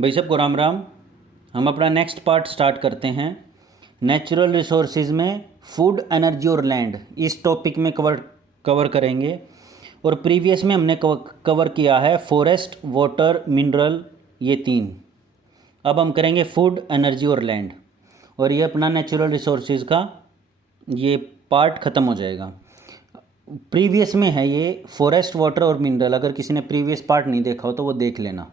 भाई सबको राम राम। हम अपना नेक्स्ट पार्ट स्टार्ट करते हैं। नेचुरल रिसोर्सेज में फूड, एनर्जी और लैंड, इस टॉपिक में कवर करेंगे। और प्रीवियस में हमने कवर किया है फॉरेस्ट, वाटर, मिनरल, ये तीन। अब हम करेंगे फूड, एनर्जी और लैंड, और ये अपना नेचुरल रिसोर्सेज का ये पार्ट ख़त्म हो जाएगा। प्रीवियस में है ये फॉरेस्ट, वाटर और मिनरल। अगर किसी ने प्रीवियस पार्ट नहीं देखा हो तो वो देख लेना।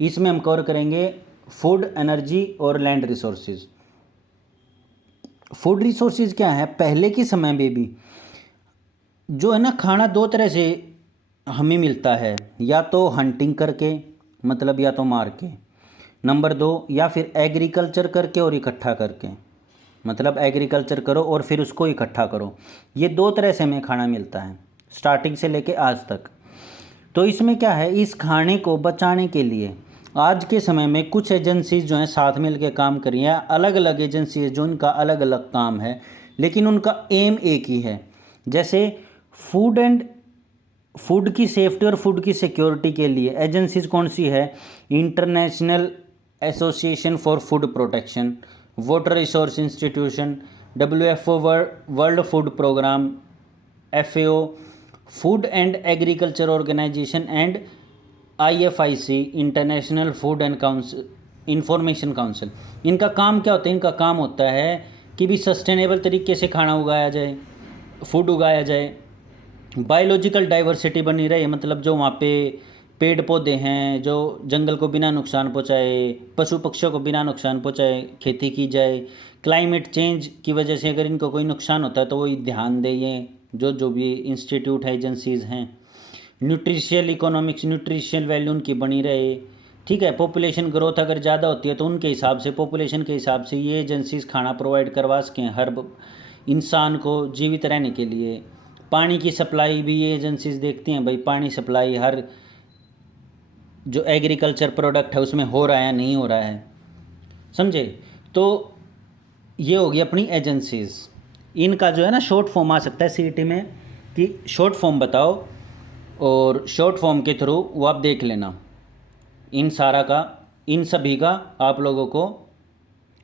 इसमें हम कवर करेंगे फूड, एनर्जी और लैंड रिसोर्सेज। फूड रिसोर्सेज क्या है? पहले के समय में भी जो है ना, खाना दो तरह से हमें मिलता है, या तो हंटिंग करके, मतलब या तो मार के, नंबर दो, या फिर एग्रीकल्चर करके और इकट्ठा करके, मतलब एग्रीकल्चर करो और फिर उसको इकट्ठा करो। ये दो तरह से हमें खाना मिलता है स्टार्टिंग से लेके आज तक। तो इसमें क्या है, इस खाने को बचाने के लिए आज के समय में कुछ एजेंसीज जो हैं साथ मिल के काम कर रही हैं। अलग अलग एजेंसी है जो उनका अलग अलग काम है, लेकिन उनका एम एक ही है। जैसे फूड की सेफ्टी और फूड की सिक्योरिटी के लिए एजेंसीज कौन सी है? International association for food protection, water resource institution, WFO world food programme, FAO food and agriculture organisation, and IFIC international food and council information council. इनका काम क्या होता है? इनका काम होता है कि भी सस्टेनेबल तरीके से खाना उगाया जाए, फूड उगाया जाए, बायोलॉजिकल डाइवर्सिटी बनी रहे, मतलब जो वहाँ पे पेड़ पौधे हैं जो जंगल को बिना नुकसान पहुँचाए, पशु पक्षियों को बिना नुकसान पहुँचाए खेती की जाए। क्लाइमेट चेंज की वजह से अगर इनको कोई नुकसान होता है तो वही ध्यान दें, ये जो भी इंस्टीट्यूट है, एजेंसीज़ हैं। न्यूट्रिशियल इकोनॉमिक्स, न्यूट्रिशियल वैल्यू उनकी बनी रहे, ठीक है। पॉपुलेशन ग्रोथ अगर ज़्यादा होती है तो उनके हिसाब से, पॉपुलेशन के हिसाब से ये एजेंसीज खाना प्रोवाइड करवा सकें हर इंसान को जीवित रहने के लिए। पानी की सप्लाई भी ये एजेंसीज देखती हैं, भाई पानी सप्लाई हर जो एग्रीकल्चर प्रोडक्ट है उसमें हो रहा है या नहीं हो रहा है, समझे। तो ये होगी अपनी एजेंसीज। इनका जो है ना शॉर्ट फॉर्म आ सकता है सीईटी में कि शॉर्ट फॉर्म बताओ, और शॉर्ट फॉर्म के थ्रू वो आप देख लेना। इन सभी का आप लोगों को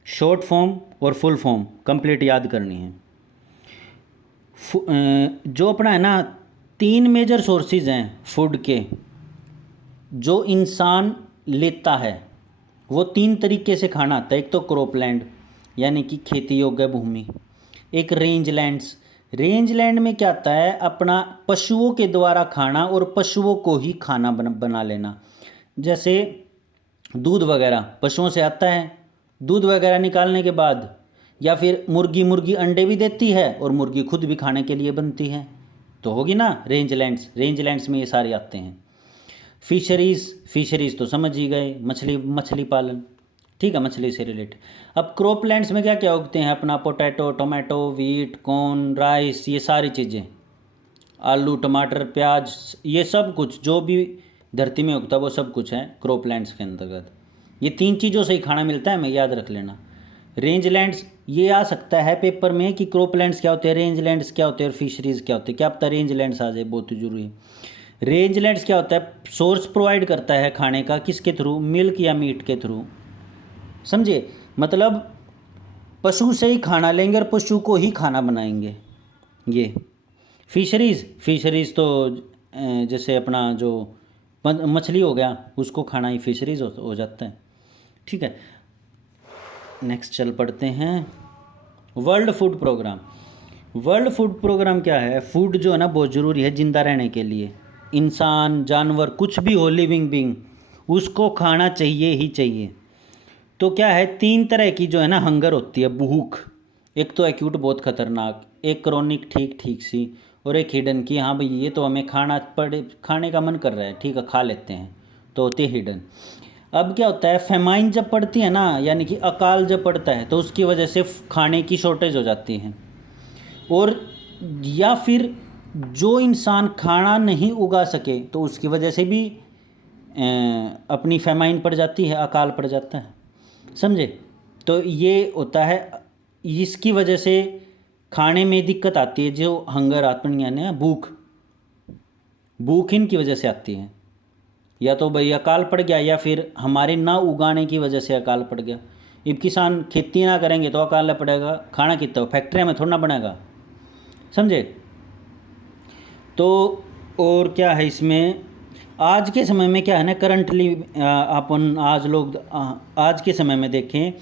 शॉर्ट फॉर्म और फुल फॉर्म कंप्लीट याद करनी है। जो अपना है ना, तीन मेजर सोर्सेज हैं फूड के जो इंसान लेता है, वो तीन तरीके से खाना आता है। एक तो क्रॉपलैंड यानी कि खेती योग्य भूमि, एक रेंज लैंड में क्या आता है, अपना पशुओं के द्वारा खाना और पशुओं को ही खाना बना लेना। जैसे दूध वगैरह पशुओं से आता है, दूध वगैरह निकालने के बाद, या फिर मुर्गी अंडे भी देती है और मुर्गी खुद भी खाने के लिए बनती है, तो होगी ना रेंज लैंड्स में ये सारे आते हैं। फिशरीज़ तो समझ ही गए, मछली पालन, ठीक है, मछली से रिलेटेड। अब क्रॉपलैंड्स में क्या क्या उगते हैं? अपना potato, tomato, wheat, corn, rice, ये सारी चीज़ें, आलू, टमाटर, प्याज, ये सब कुछ जो भी धरती में उगता है वो सब कुछ है क्रॉपलैंड्स के अंतर्गत। ये तीन चीज़ों से ही खाना मिलता है, हमें याद रख लेना। रेंज लैंड्स ये आ सकता है पेपर में कि क्रॉपलैंड्स क्या होते हैं, रेंज लैंड्स क्या होते हैं और फिशरीज़ क्या होते हैं। क्या पता रेंज लैंड्स आ जाए, बहुत जरूरी है। रेंज लैंड्स क्या होता है? सोर्स प्रोवाइड करता है खाने का, किसके थ्रू? मिल्क या मीट के थ्रू, समझे। मतलब पशु से ही खाना लेंगे और पशु को ही खाना बनाएंगे। ये फिशरीज़ तो जैसे अपना जो मछली हो गया उसको खाना ही फिशरीज़ हो जाता है, ठीक है। नेक्स्ट चल पड़ते हैं वर्ल्ड फूड प्रोग्राम क्या है? फूड जो है ना बहुत ज़रूरी है जिंदा रहने के लिए। इंसान, जानवर, कुछ भी हो लिविंग बींग, उसको खाना चाहिए ही चाहिए। तो क्या है, तीन तरह की जो है ना हंगर होती है, भूख। एक तो एक्यूट बहुत खतरनाक, एक क्रॉनिक ठीक ठीक सी, और एक हिडन कि हाँ भाई ये तो हमें खाने का मन कर रहा है, ठीक है खा लेते हैं, तो होती है हिडन। अब क्या होता है, फेमाइन जब पड़ती है ना, यानी कि अकाल जब पड़ता है, तो उसकी वजह से खाने की शॉर्टेज हो जाती है। और या फिर जो इंसान खाना नहीं उगा सके तो उसकी वजह से भी अपनी फेमाइन पड़ जाती है, अकाल पड़ जाता है, समझे। तो ये होता है, इसकी वजह से खाने में दिक्कत आती है, जो हंगर आत्मन यानी भूख इनकी वजह से आती है। या तो भाई अकाल पड़ गया या फिर हमारे ना उगाने की वजह से अकाल पड़ गया। अब किसान खेती ना करेंगे तो अकाल पड़ेगा, खाना कितना हो, फैक्ट्रिया में थोड़ा ना बनेगा, समझे। तो और क्या है इसमें, आज के समय में क्या है ना, करंटली अपन आज लोग आज के समय में देखें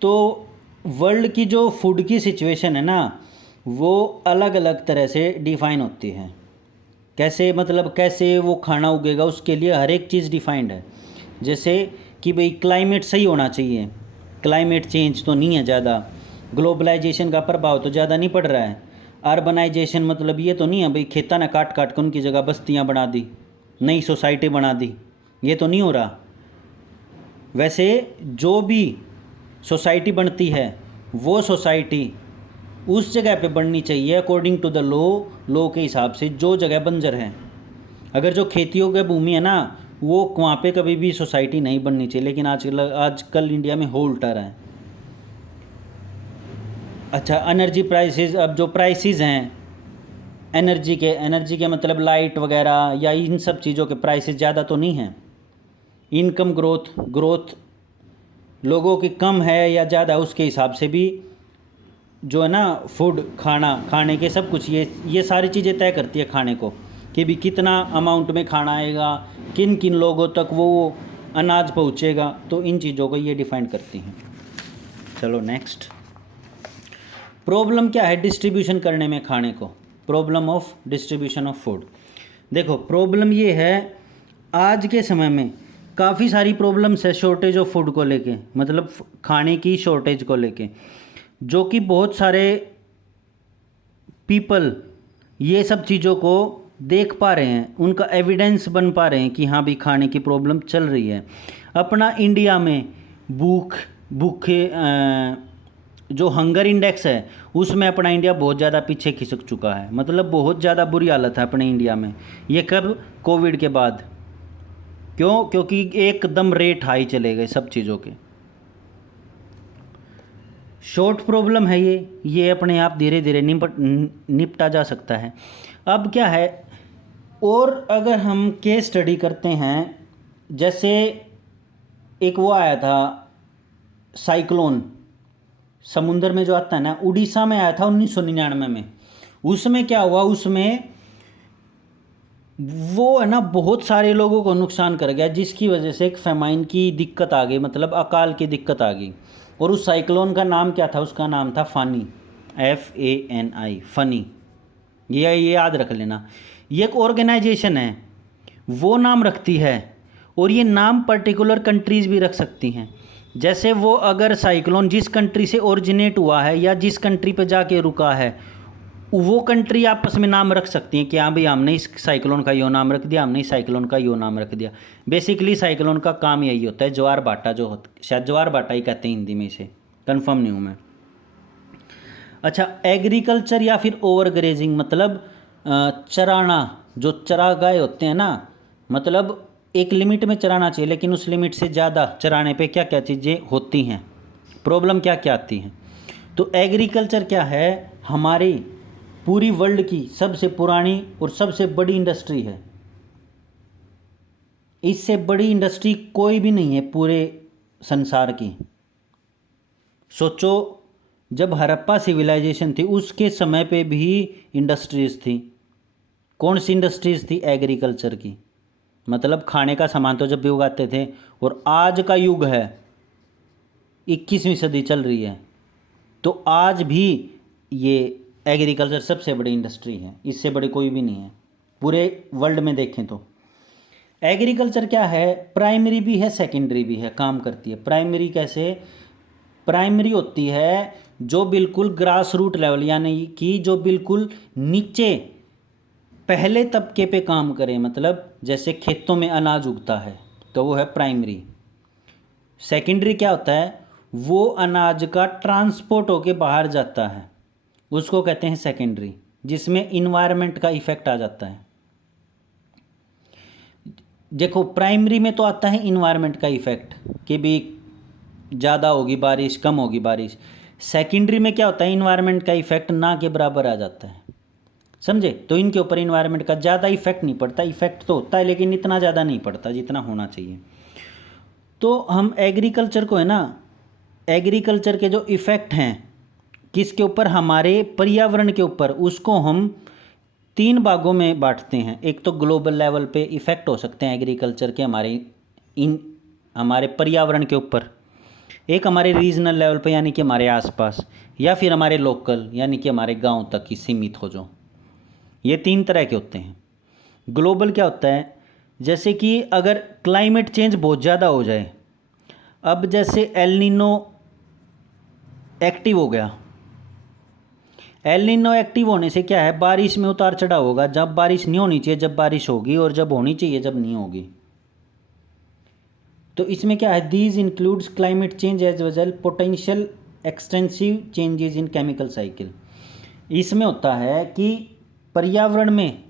तो वर्ल्ड की जो फूड की सिचुएशन है ना, वो अलग अलग तरह से डिफ़ाइन होती है। कैसे, मतलब कैसे वो खाना उगेगा उसके लिए हर एक चीज़ डिफाइंड है। जैसे कि भाई क्लाइमेट सही होना चाहिए, क्लाइमेट चेंज तो नहीं है ज़्यादा, ग्लोबलाइजेशन का प्रभाव तो ज़्यादा नहीं पड़ रहा है, अर्बनाइजेशन मतलब ये तो नहीं है भाई खेता ने काट काट कर उनकी जगह बस्तियाँ बना दी, नई सोसाइटी बना दी, ये तो नहीं हो रहा। वैसे जो भी सोसाइटी बनती है वो सोसाइटी उस जगह पे बननी चाहिए अकॉर्डिंग टू द लॉ के हिसाब से, जो जगह बंजर है। अगर जो खेती योग्य भूमि है ना, वो वहाँ पे कभी भी सोसाइटी नहीं बननी चाहिए, लेकिन आजकल इंडिया में हो उल्टा रहा है। अच्छा, एनर्जी प्राइसेस, अब जो प्राइसेस हैं एनर्जी के मतलब लाइट वगैरह या इन सब चीज़ों के प्राइसेस ज़्यादा तो नहीं हैं। इनकम ग्रोथ लोगों की कम है या ज़्यादा, उसके हिसाब से भी जो है ना फूड खाने के सब कुछ ये सारी चीज़ें तय करती है खाने को, कि भी कितना अमाउंट में खाना आएगा, किन किन लोगों तक वो अनाज पहुँचेगा, तो इन चीज़ों को ये डिफाइन करती हैं। चलो नेक्स्ट, प्रॉब्लम क्या है डिस्ट्रीब्यूशन करने में खाने को, problem of distribution of food. देखो प्रॉब्लम ये है, आज के समय में काफ़ी सारी प्रॉब्लम्स है शॉर्टेज ऑफ फूड को लेके, मतलब खाने की शॉर्टेज को लेके, जो कि बहुत सारे पीपल ये सब चीज़ों को देख पा रहे हैं, उनका एविडेंस बन पा रहे हैं कि हाँ भी खाने की प्रॉब्लम चल रही है। अपना इंडिया में भूखे जो हंगर इंडेक्स है उसमें अपना इंडिया बहुत ज़्यादा पीछे खिसक चुका है, मतलब बहुत ज़्यादा बुरी हालत है अपने इंडिया में। ये कब, कोविड के बाद। क्यों? क्योंकि एकदम रेट हाई चले गए सब चीज़ों के। शॉर्ट प्रॉब्लम है ये अपने आप धीरे धीरे निपटा जा सकता है। अब क्या है, और अगर हम केस स्टडी करते हैं, जैसे एक वो आया था साइक्लोन, समुंदर में जो आता है ना, उड़ीसा में आया था 1999 में। उसमें क्या हुआ, उसमें वो है ना बहुत सारे लोगों को नुकसान कर गया, जिसकी वजह से एक फेमाइन की दिक्कत आ गई, मतलब अकाल की दिक्कत आ गई। और उस साइक्लोन का नाम क्या था, उसका नाम था फानी, FANI, फनी। ये याद रख लेना। ये एक ऑर्गेनाइजेशन है, वो नाम रखती है, और ये नाम पर्टिकुलर कंट्रीज़ भी रख सकती हैं। जैसे वो अगर साइक्लोन जिस कंट्री से ओरिजिनेट हुआ है या जिस कंट्री पे जाके रुका है, वो कंट्री आपस में नाम रख सकती हैं कि हाँ भाई हमने इस साइक्लोन का यो नाम रख दिया, हमने इस साइक्लोन का यो नाम रख दिया। बेसिकली साइक्लोन का काम यही होता है, ज्वार भाटा जो होता, शायद ज्वार भाटा ही कहते हैं हिंदी में, इसे कंफर्म नहीं हूँ मैं। अच्छा, एग्रीकल्चर या फिर ओवर ग्रेजिंग, मतलब चराना, जो चरागाह होते हैं ना, मतलब एक लिमिट में चराना चाहिए, लेकिन उस लिमिट से ज़्यादा चराने पे क्या क्या चीज़ें होती हैं, प्रॉब्लम क्या क्या आती हैं। तो एग्रीकल्चर क्या है, हमारी पूरी वर्ल्ड की सबसे पुरानी और सबसे बड़ी इंडस्ट्री है। इससे बड़ी इंडस्ट्री कोई भी नहीं है पूरे संसार की। सोचो, जब हड़प्पा सिविलाइजेशन थी उसके समय पे भी इंडस्ट्रीज़ थी। कौन सी इंडस्ट्रीज़ थी? एग्रीकल्चर की, मतलब खाने का सामान तो जब भी उगाते थे। और आज का युग है, 21वीं सदी चल रही है, तो आज भी ये एग्रीकल्चर सबसे बड़ी इंडस्ट्री है, इससे बड़ी कोई भी नहीं है पूरे वर्ल्ड में देखें तो। एग्रीकल्चर क्या है, प्राइमरी भी है सेकेंडरी भी है, काम करती है। प्राइमरी कैसे? प्राइमरी होती है जो बिल्कुल ग्रास रूट लेवल, यानी कि जो बिल्कुल नीचे पहले तबके पे काम करे, मतलब जैसे खेतों में अनाज उगता है तो वो है प्राइमरी। सेकेंडरी क्या होता है, वो अनाज का ट्रांसपोर्ट होके बाहर जाता है, उसको कहते हैं सेकेंडरी, जिसमें इन्वायरमेंट का इफेक्ट आ जाता है। देखो प्राइमरी में तो आता है इन्वायरमेंट का इफेक्ट कि भी ज़्यादा होगी बारिश, कम होगी बारिश। सेकेंडरी में क्या होता है, इन्वायरमेंट का इफेक्ट ना के बराबर आ जाता है। समझे। तो इनके ऊपर इन्वायरमेंट का ज़्यादा इफेक्ट नहीं पड़ता, इफेक्ट तो होता है लेकिन इतना ज़्यादा नहीं पड़ता जितना होना चाहिए। तो हम एग्रीकल्चर को है ना, एग्रीकल्चर के जो इफ़ेक्ट हैं किसके ऊपर, हमारे पर्यावरण के ऊपर, उसको हम 3 भागों में बांटते हैं। एक तो ग्लोबल लेवल पे इफ़ेक्ट हो सकते हैं एग्रीकल्चर के हमारे पर्यावरण के ऊपर, एक हमारे रीजनल लेवल पे यानी कि हमारे आसपास, या फिर हमारे लोकल यानी कि हमारे गांव तक ही सीमित हो जो। ये 3 तरह के होते हैं। ग्लोबल क्या होता है, जैसे कि अगर क्लाइमेट चेंज बहुत ज़्यादा हो जाए, अब जैसे एल नीनो एक्टिव हो गया, एल नीनो एक्टिव होने से क्या है, बारिश में उतार चढ़ाव होगा, जब बारिश नहीं होनी चाहिए जब बारिश होगी, और जब होनी चाहिए जब नहीं होगी। तो इसमें क्या है, these includes climate change as well potential extensive changes in chemical cycle. इसमें होता है कि पर्यावरण में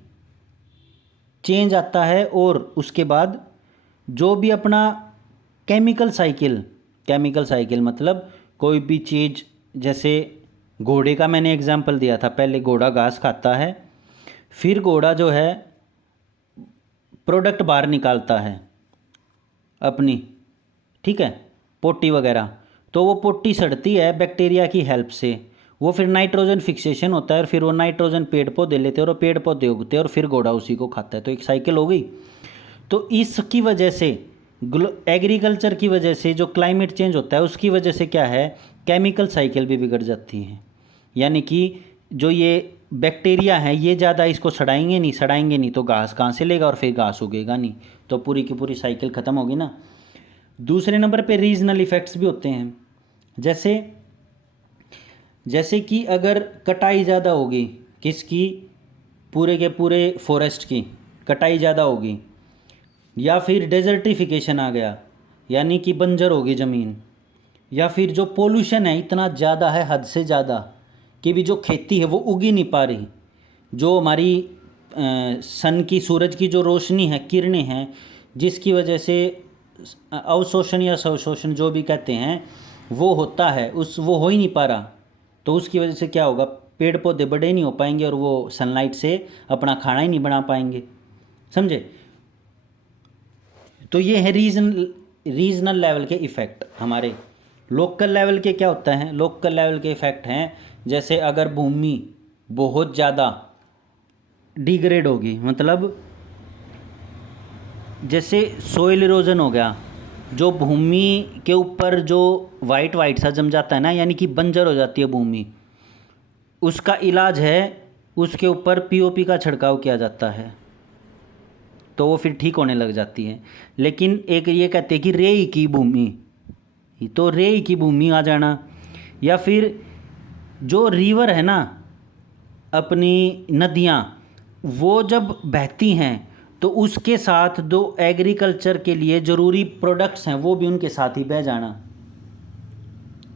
चेंज आता है, और उसके बाद जो भी अपना केमिकल साइकिल मतलब कोई भी चीज़, जैसे घोड़े का मैंने एग्जांपल दिया था, पहले घोड़ा घास खाता है, फिर घोड़ा जो है प्रोडक्ट बाहर निकालता है अपनी, ठीक है, पोटी वगैरह, तो वो पोटी सड़ती है बैक्टीरिया की हेल्प से, वो फिर नाइट्रोजन फिक्सेशन होता है, और फिर वो नाइट्रोजन पेड़ पौधे लेते हैं और पेड़ पौधे उगते हैं, और फिर घोड़ा उसी को खाता है। तो एक साइकिल हो गई। तो इसकी वजह से एग्रीकल्चर की वजह से जो क्लाइमेट चेंज होता है उसकी वजह से क्या है, केमिकल साइकिल भी बिगड़ जाती है। यानी कि जो ये बैक्टीरिया हैं ये ज़्यादा इसको सड़ाएंगे नहीं तो घास कहाँ से लेगा, और फिर घास उगेगा नहीं, तो पूरी की पूरी साइकिल ख़त्म होगी ना। दूसरे नंबर पे रीजनल इफ़ेक्ट्स भी होते हैं, जैसे कि अगर कटाई ज़्यादा होगी, किसकी, पूरे के पूरे फॉरेस्ट की कटाई ज़्यादा होगी, या फिर डेजर्टिफिकेशन आ गया यानी कि बंजर होगी ज़मीन, या फिर जो पोल्यूशन है इतना ज़्यादा है हद से ज़्यादा कि भी जो खेती है वो उगी नहीं पा रही, जो हमारी सन की, सूरज की जो रोशनी है, किरणें हैं, जिसकी वजह से अवशोषण या स्वशोषण जो भी कहते हैं वो होता है, वो हो ही नहीं पा रहा। तो उसकी वजह से क्या होगा, पेड़ पौधे बड़े नहीं हो पाएंगे और वो सनलाइट से अपना खाना ही नहीं बना पाएंगे, समझे। तो ये है रीजनल लेवल के इफ़ेक्ट। हमारे लोकल लेवल के क्या होता है, लोकल लेवल के इफ़ेक्ट हैं, जैसे अगर भूमि बहुत ज़्यादा डिग्रेड होगी, मतलब जैसे सोइल इरोजन हो गया, जो भूमि के ऊपर जो वाइट सा जम जाता है ना, यानी कि बंजर हो जाती है भूमि, उसका इलाज है उसके ऊपर पीओपी का छिड़काव किया जाता है, तो वो फिर ठीक होने लग जाती है। लेकिन एक ये कहते हैं कि रेई की भूमि, तो रेई की भूमि आ जाना, या फिर जो रिवर है ना, अपनी नदियाँ, वो जब बहती हैं तो उसके साथ जो एग्रीकल्चर के लिए ज़रूरी प्रोडक्ट्स हैं वो भी उनके साथ ही बह जाना,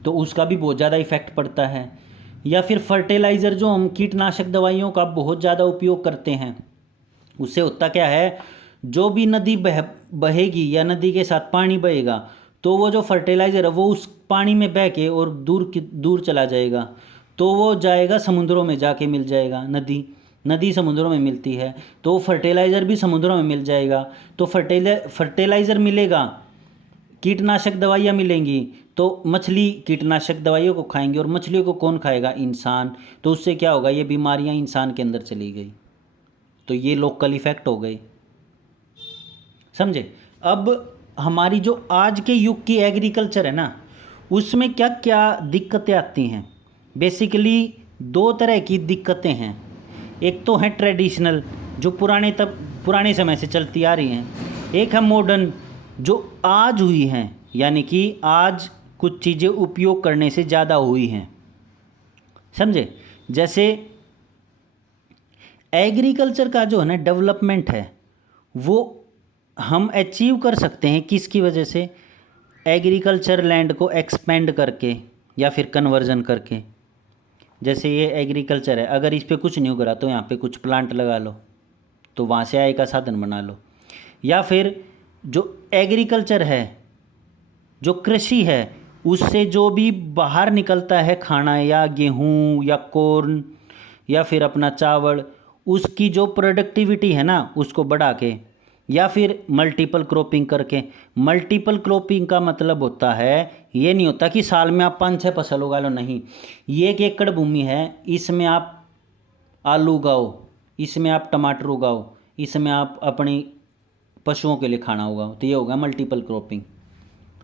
तो उसका भी बहुत ज़्यादा इफ़ेक्ट पड़ता है। या फिर फर्टिलाइज़र, जो हम कीटनाशक दवाइयों का बहुत ज़्यादा उपयोग करते हैं, उससे होता क्या है, जो भी नदी बहेगी या नदी के साथ पानी बहेगा, तो वो जो फर्टिलाइज़र है वो उस पानी में बह के और दूर चला जाएगा, तो वो जाएगा समुद्रों में, जाके मिल जाएगा, नदी समुद्रों में मिलती है, तो फर्टिलाइज़र भी समुद्रों में मिल जाएगा। तो फर्टिलाइज़र मिलेगा, कीटनाशक दवाइयाँ मिलेंगी, तो मछली कीटनाशक दवाइयों को खाएंगे, और मछलियों को कौन खाएगा, इंसान। तो उससे क्या होगा, ये बीमारियाँ इंसान के अंदर चली गई, तो ये लोकल इफ़ेक्ट हो गए, समझे। अब हमारी जो आज के युग की एग्रीकल्चर है ना, उसमें क्या क्या दिक्कतें आती हैं, बेसिकली 2 तरह की दिक्कतें हैं। एक तो है ट्रेडिशनल, जो पुराने समय से चलती आ रही हैं, एक है मॉडर्न, जो आज हुई हैं, यानी कि आज कुछ चीज़ें उपयोग करने से ज़्यादा हुई हैं, समझे। जैसे एग्रीकल्चर का जो है ना डेवलपमेंट है, वो हम अचीव कर सकते हैं किसकी वजह से, एग्रीकल्चर लैंड को एक्सपेंड करके या फिर कन्वर्जन करके। जैसे ये एग्रीकल्चर है, अगर इस पे कुछ नहीं उग रहा तो यहाँ पे कुछ प्लांट लगा लो, तो वहाँ से आय का साधन बना लो। या फिर जो एग्रीकल्चर है, जो कृषि है, उससे जो भी बाहर निकलता है खाना, या गेहूँ या कॉर्न या फिर अपना चावल, उसकी जो प्रोडक्टिविटी है ना उसको बढ़ा के, या फिर मल्टीपल क्रॉपिंग करके। मल्टीपल क्रॉपिंग का मतलब होता है, ये नहीं होता कि साल में आप 5-6 फसल उगा लो, नहीं। ये 1 एकड़ भूमि है, इसमें आप आलू उगाओ, इसमें आप टमाटर उगाओ, इसमें आप अपनी पशुओं के लिए खाना उगाओ, तो ये होगा मल्टीपल क्रॉपिंग।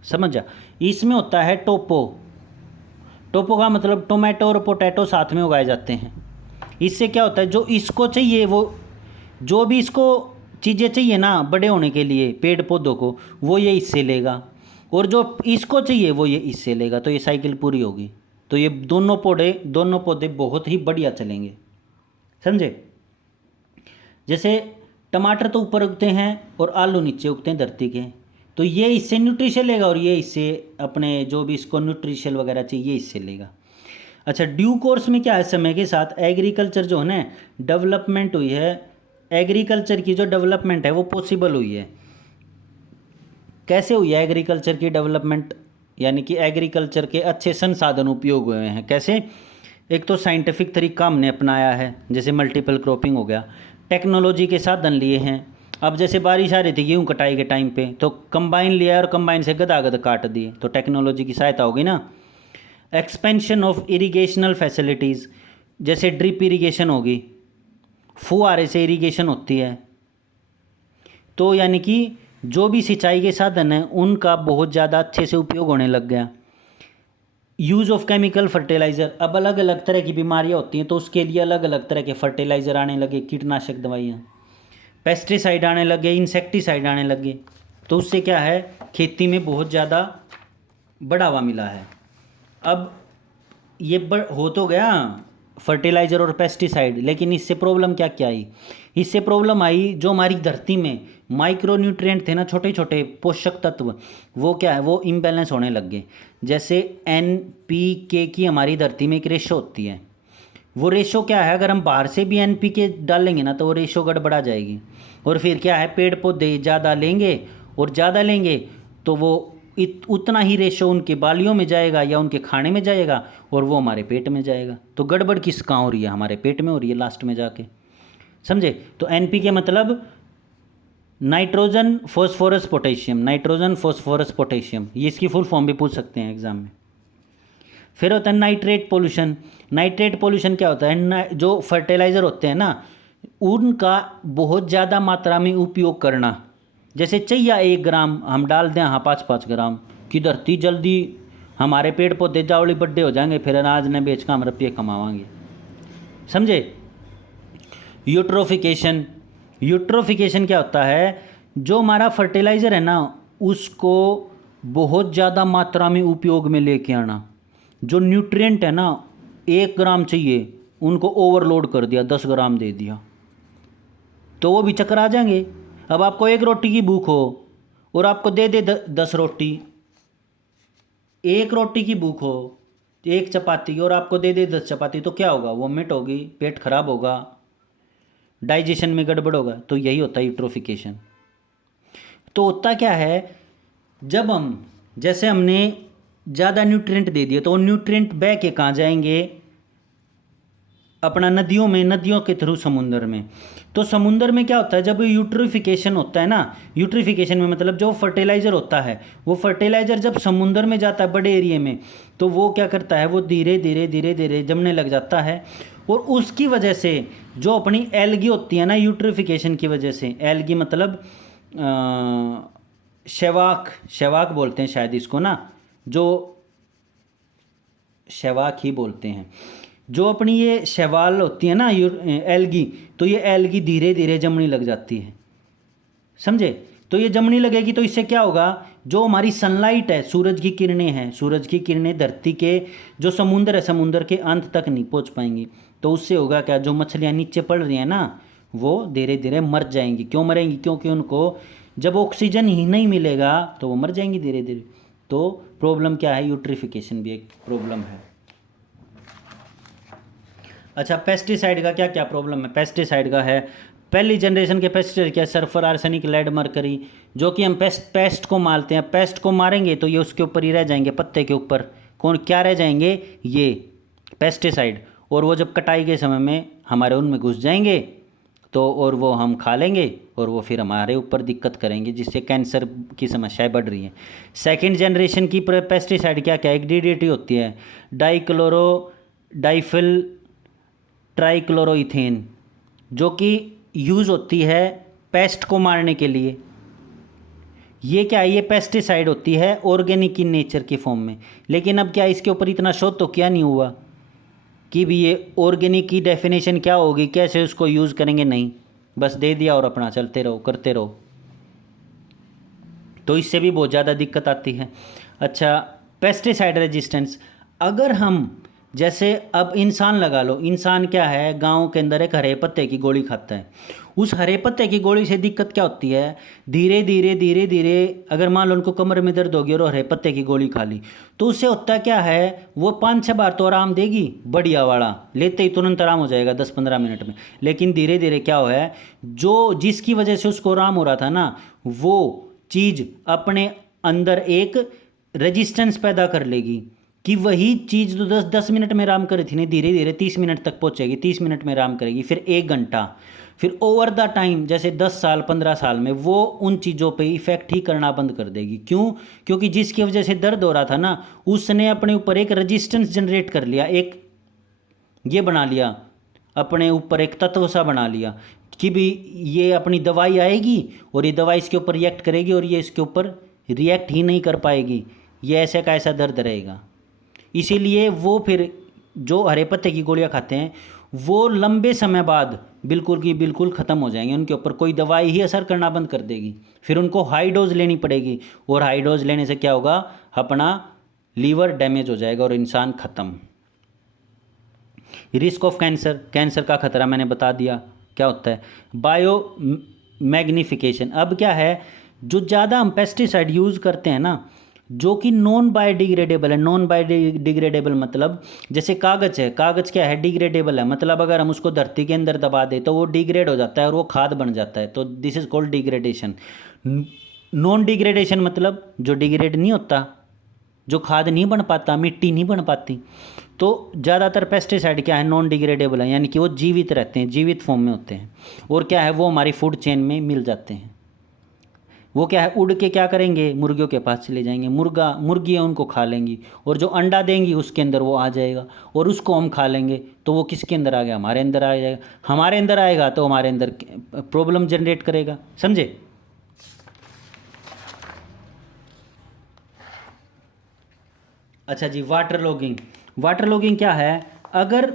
समझा। इसमें होता है टोपो। टोपो का मतलब टोमेटो और पोटैटो साथ में उगाए जाते हैं। इससे क्या होता है, जो इसको चाहिए वो, जो भी इसको चीज़ें चाहिए ना बड़े होने के लिए पेड़ पौधों को, वो ये इससे लेगा, और जो इसको चाहिए वो ये इससे लेगा, तो ये साइकिल पूरी होगी। तो ये दोनों पौधे बहुत ही बढ़िया चलेंगे। समझे। जैसे टमाटर तो ऊपर उगते हैं और आलू नीचे उगते हैं धरती के, तो ये इससे न्यूट्रिशन लेगा और ये इससे अपने जो भी इसको न्यूट्रिशन वगैरह चाहिए इससे लेगा। अच्छा, ड्यू कोर्स में क्या है, समय के साथ एग्रीकल्चर जो है ना डेवलपमेंट हुई है, एग्रीकल्चर की जो डेवलपमेंट है वो पॉसिबल हुई है। कैसे हुई है एग्रीकल्चर की डेवलपमेंट, यानी कि एग्रीकल्चर के अच्छे संसाधन उपयोग हुए हैं। कैसे, एक तो साइंटिफिक तरीका हमने अपनाया है, जैसे मल्टीपल क्रॉपिंग हो गया। टेक्नोलॉजी के साधन लिए हैं। अब जैसे बारिश आ रही थी गेहूँ कटाई के टाइम पे, तो कंबाइन लिया और कंबाइन से गदागद काट दिए, तो टेक्नोलॉजी की सहायता होगी ना। एक्सपेंशन ऑफ इरिगेशनल फैसिलिटीज़, जैसे ड्रिप इरिगेशन होगी, फुहारे से इरिगेशन होती है, तो यानी कि जो भी सिंचाई के साधन हैं उनका बहुत ज़्यादा अच्छे से उपयोग होने लग गया। यूज़ ऑफ केमिकल फर्टिलाइज़र, अब अलग अलग तरह की बीमारियां होती हैं तो उसके लिए अलग अलग तरह के फर्टिलाइज़र आने लगे, कीटनाशक दवाइयाँ, पेस्टिसाइड आने लगे, इंसेक्टिसाइड आने लगे, तो उससे क्या है खेती में बहुत ज़्यादा बढ़ावा मिला है। अब ये हो तो गया फर्टिलाइज़र और पेस्टिसाइड, लेकिन इससे प्रॉब्लम क्या क्या आई, इससे प्रॉब्लम आई जो हमारी धरती में माइक्रो न्यूट्रिएंट थे ना, छोटे छोटे पोषक तत्व, वो क्या है वो इम्बैलेंस होने लग गए। जैसे NPK की हमारी धरती में एक रेशो होती है, वो रेशो क्या है, अगर हम बाहर से भी NPK डालेंगे ना तो वो रेशो गड़बड़ा जाएगी, और फिर क्या है पेड़ पौधे ज़्यादा लेंगे, और ज़्यादा लेंगे तो वो उतना ही रेशो उनके बालियों में जाएगा या उनके खाने में जाएगा, और वो हमारे पेट में जाएगा। तो गड़बड़ किस कहाँ हो रही है, हमारे पेट में हो रही है लास्ट में जाके। समझे। तो NPK मतलब nitrogen phosphorus potassium, nitrogen phosphorus potassium, ये इसकी फुल फॉर्म भी पूछ सकते हैं एग्जाम में। फिर होता है नाइट्रेट पोल्यूशन। नाइट्रेट पोल्यूशन क्या होता है, जो फर्टिलाइज़र होते हैं ना उनका बहुत ज़्यादा मात्रा में उपयोग करना। जैसे चाहिए 1 ग्राम हम डाल दें, हाँ 5-5 ग्राम की धरती, जल्दी हमारे पेड़ पौधे जावड़ी बड्डे हो जाएंगे, फिर अनाज ने बेच कर हम रुपये कमावाएंगे। समझे। यूट्रोफिकेशन, यूट्रोफिकेशन क्या होता है, जो हमारा फर्टिलाइज़र है ना उसको बहुत ज़्यादा मात्रा में उपयोग में लेके आना। जो न्यूट्रिएंट है ना 1 ग्राम चाहिए, उनको ओवरलोड कर दिया, 10 ग्राम दे दिया, तो वो भी चक्कर आ जाएंगे। अब आपको 1 रोटी की भूख हो और आपको दे दे 10 रोटी, 1 रोटी की भूख हो 1 चपाती और आपको दे दे 10 चपाती, तो क्या होगा, वोमिट होगी, पेट खराब होगा, डाइजेशन में गड़बड़ होगा। तो यही होता है यूट्रोफिकेशन। तो होता क्या है, जब हम जैसे हमने ज़्यादा न्यूट्रिएंट दे दिए तो वो न्यूट्रिएंट बह के कहाँ जाएंगे, अपना नदियों में, नदियों के थ्रू समुंदर में। तो समुंदर में क्या होता है, जब यूट्रिफिकेशन होता है ना, यूट्रिफिकेशन में मतलब जो फर्टिलाइज़र होता है, वो फर्टिलाइज़र जब समुंदर में जाता है बड़े एरिया में, तो वो क्या करता है, वो धीरे धीरे धीरे धीरे जमने लग जाता है, और उसकी वजह से जो अपनी एल्गी होती है ना, यूट्रिफिकेशन की वजह से, एल्गी मतलब शैवाक बोलते हैं शायद इसको ना, जो शैवाक ही बोलते हैं, जो अपनी ये शैवाल होती है ना एल्गी, तो ये एल्गी धीरे धीरे जमने लग जाती है। समझे। तो ये जमने लगेगी तो इससे क्या होगा, जो हमारी सनलाइट है, सूरज की किरणें हैं, सूरज की किरणें धरती के जो समुंदर है, समुंदर के अंत तक नहीं पहुंच पाएंगी। तो उससे होगा क्या, जो मछलियाँ नीचे पड़ रही हैं ना वो धीरे धीरे मर जाएंगी। क्यों मरेंगी, क्योंकि उनको जब ऑक्सीजन ही नहीं मिलेगा तो वो मर जाएंगी धीरे धीरे। तो प्रॉब्लम क्या है, यूट्रिफिकेशन भी एक प्रॉब्लम है। अच्छा, पेस्टिसाइड का क्या क्या प्रॉब्लम है। पेस्टिसाइड का है, पहली जनरेशन के पेस्टिसाइड क्या, सल्फर, आर्सेनिक, लेड, मरकरी, जो कि हम पेस्ट को मारते हैं। पेस्ट को मारेंगे तो ये उसके ऊपर ही रह जाएंगे, पत्ते के ऊपर कौन क्या रह जाएंगे, ये पेस्टिसाइड, और वो जब कटाई के समय में हमारे उनमें घुस जाएंगे तो और वो हम खा लेंगे और वो फिर हमारे ऊपर दिक्कत करेंगे, जिससे कैंसर की समस्याएं बढ़ रही हैं। सेकंड जनरेशन की पेस्टिसाइड क्या क्या, एक डीडीटी होती है, डाइक्लोरो डाइफिल ट्राइक्लोरोइथेन, जो कि यूज़ होती है पेस्ट को मारने के लिए। ये क्या है, ये पेस्टिसाइड होती है ऑर्गेनिक इन नेचर के फॉर्म में। लेकिन अब क्या इसके ऊपर इतना शोध तो क्या नहीं हुआ कि भी ये ऑर्गेनिक की डेफिनेशन क्या होगी, कैसे उसको यूज़ करेंगे, नहीं, बस दे दिया और अपना चलते रहो, करते रहो। तो इससे भी बहुत ज़्यादा दिक्कत आती है। अच्छा, पेस्टिसाइड रेजिस्टेंस, अगर हम जैसे अब इंसान लगा लो, इंसान क्या है, गांव के अंदर एक हरे पत्ते की गोली खाता है। उस हरे पत्ते की गोली से दिक्कत क्या होती है, धीरे धीरे धीरे धीरे अगर मान लो उनको कमर में दर्द होगी और हरे पत्ते की गोली खा ली, तो उससे होता क्या है, वो 5-6 बार तो आराम देगी, बढ़िया वाला लेते ही तुरंत आराम हो जाएगा 10-15 मिनट में। लेकिन धीरे धीरे क्या हो है, जो जिसकी वजह से उसको आराम हो रहा था ना, वो चीज़ अपने अंदर एक रेजिस्टेंस पैदा कर लेगी कि वही चीज़ तो 10-10 मिनट में आराम करी थी ना, धीरे धीरे 30 मिनट तक पहुंचेगी, 30 मिनट में आराम करेगी, फिर 1 घंटा, फिर ओवर द टाइम जैसे 10 साल 15 साल में वो उन चीज़ों पे इफेक्ट ही करना बंद कर देगी। क्यों? क्योंकि जिसकी वजह से दर्द हो रहा था ना, उसने अपने ऊपर एक रेजिस्टेंस जनरेट कर लिया, एक ये बना लिया, अपने ऊपर एक तत्व सा बना लिया कि भी ये अपनी दवाई आएगी और ये दवाई इसके ऊपर रिएक्ट करेगी और ये इसके ऊपर रिएक्ट ही नहीं कर पाएगी, ये ऐसे का ऐसा दर्द रहेगा। इसीलिए वो फिर जो हरे पत्ते की गोलियां खाते हैं वो लंबे समय बाद बिल्कुल की बिल्कुल ख़त्म हो जाएंगे, उनके ऊपर कोई दवाई ही असर करना बंद कर देगी। फिर उनको हाई डोज लेनी पड़ेगी और हाई डोज लेने से क्या होगा, अपना लीवर डैमेज हो जाएगा और इंसान ख़त्म। रिस्क ऑफ कैंसर, कैंसर का खतरा मैंने बता दिया क्या होता है। बायो मैग्निफिकेशन, अब क्या है, जो ज़्यादा हम पेस्टिसाइड यूज़ करते हैं ना, जो कि नॉन बायोडिग्रेडेबल है। नॉन बायोडिग्रेडेबल मतलब जैसे कागज़ है, कागज़ क्या है, डिग्रेडेबल है, मतलब अगर हम उसको धरती के अंदर दबा दें तो वो डिग्रेड हो जाता है और वो खाद बन जाता है, तो this is called degradation. Non degradation मतलब जो डिग्रेड नहीं होता, जो खाद नहीं बन पाता, मिट्टी नहीं बन पाती। तो ज़्यादातर पेस्टिसाइड क्या है, नॉन डिग्रेडेबल है, यानी कि वो जीवित रहते हैं, जीवित फॉर्म में होते हैं, और क्या है, वो हमारी फूड चेन में मिल जाते हैं। वो क्या है, उड़ के क्या करेंगे, मुर्गियों के पास चले जाएंगे, मुर्गियाँ उनको खा लेंगी और जो अंडा देंगी उसके अंदर वो आ जाएगा और उसको हम खा लेंगे, तो वो किसके अंदर आ गया, हमारे अंदर आ जाएगा। हमारे अंदर आएगा तो हमारे अंदर प्रॉब्लम जनरेट करेगा, समझे। अच्छा जी, वाटर लॉगिंग। वाटर लॉगिंग क्या है, अगर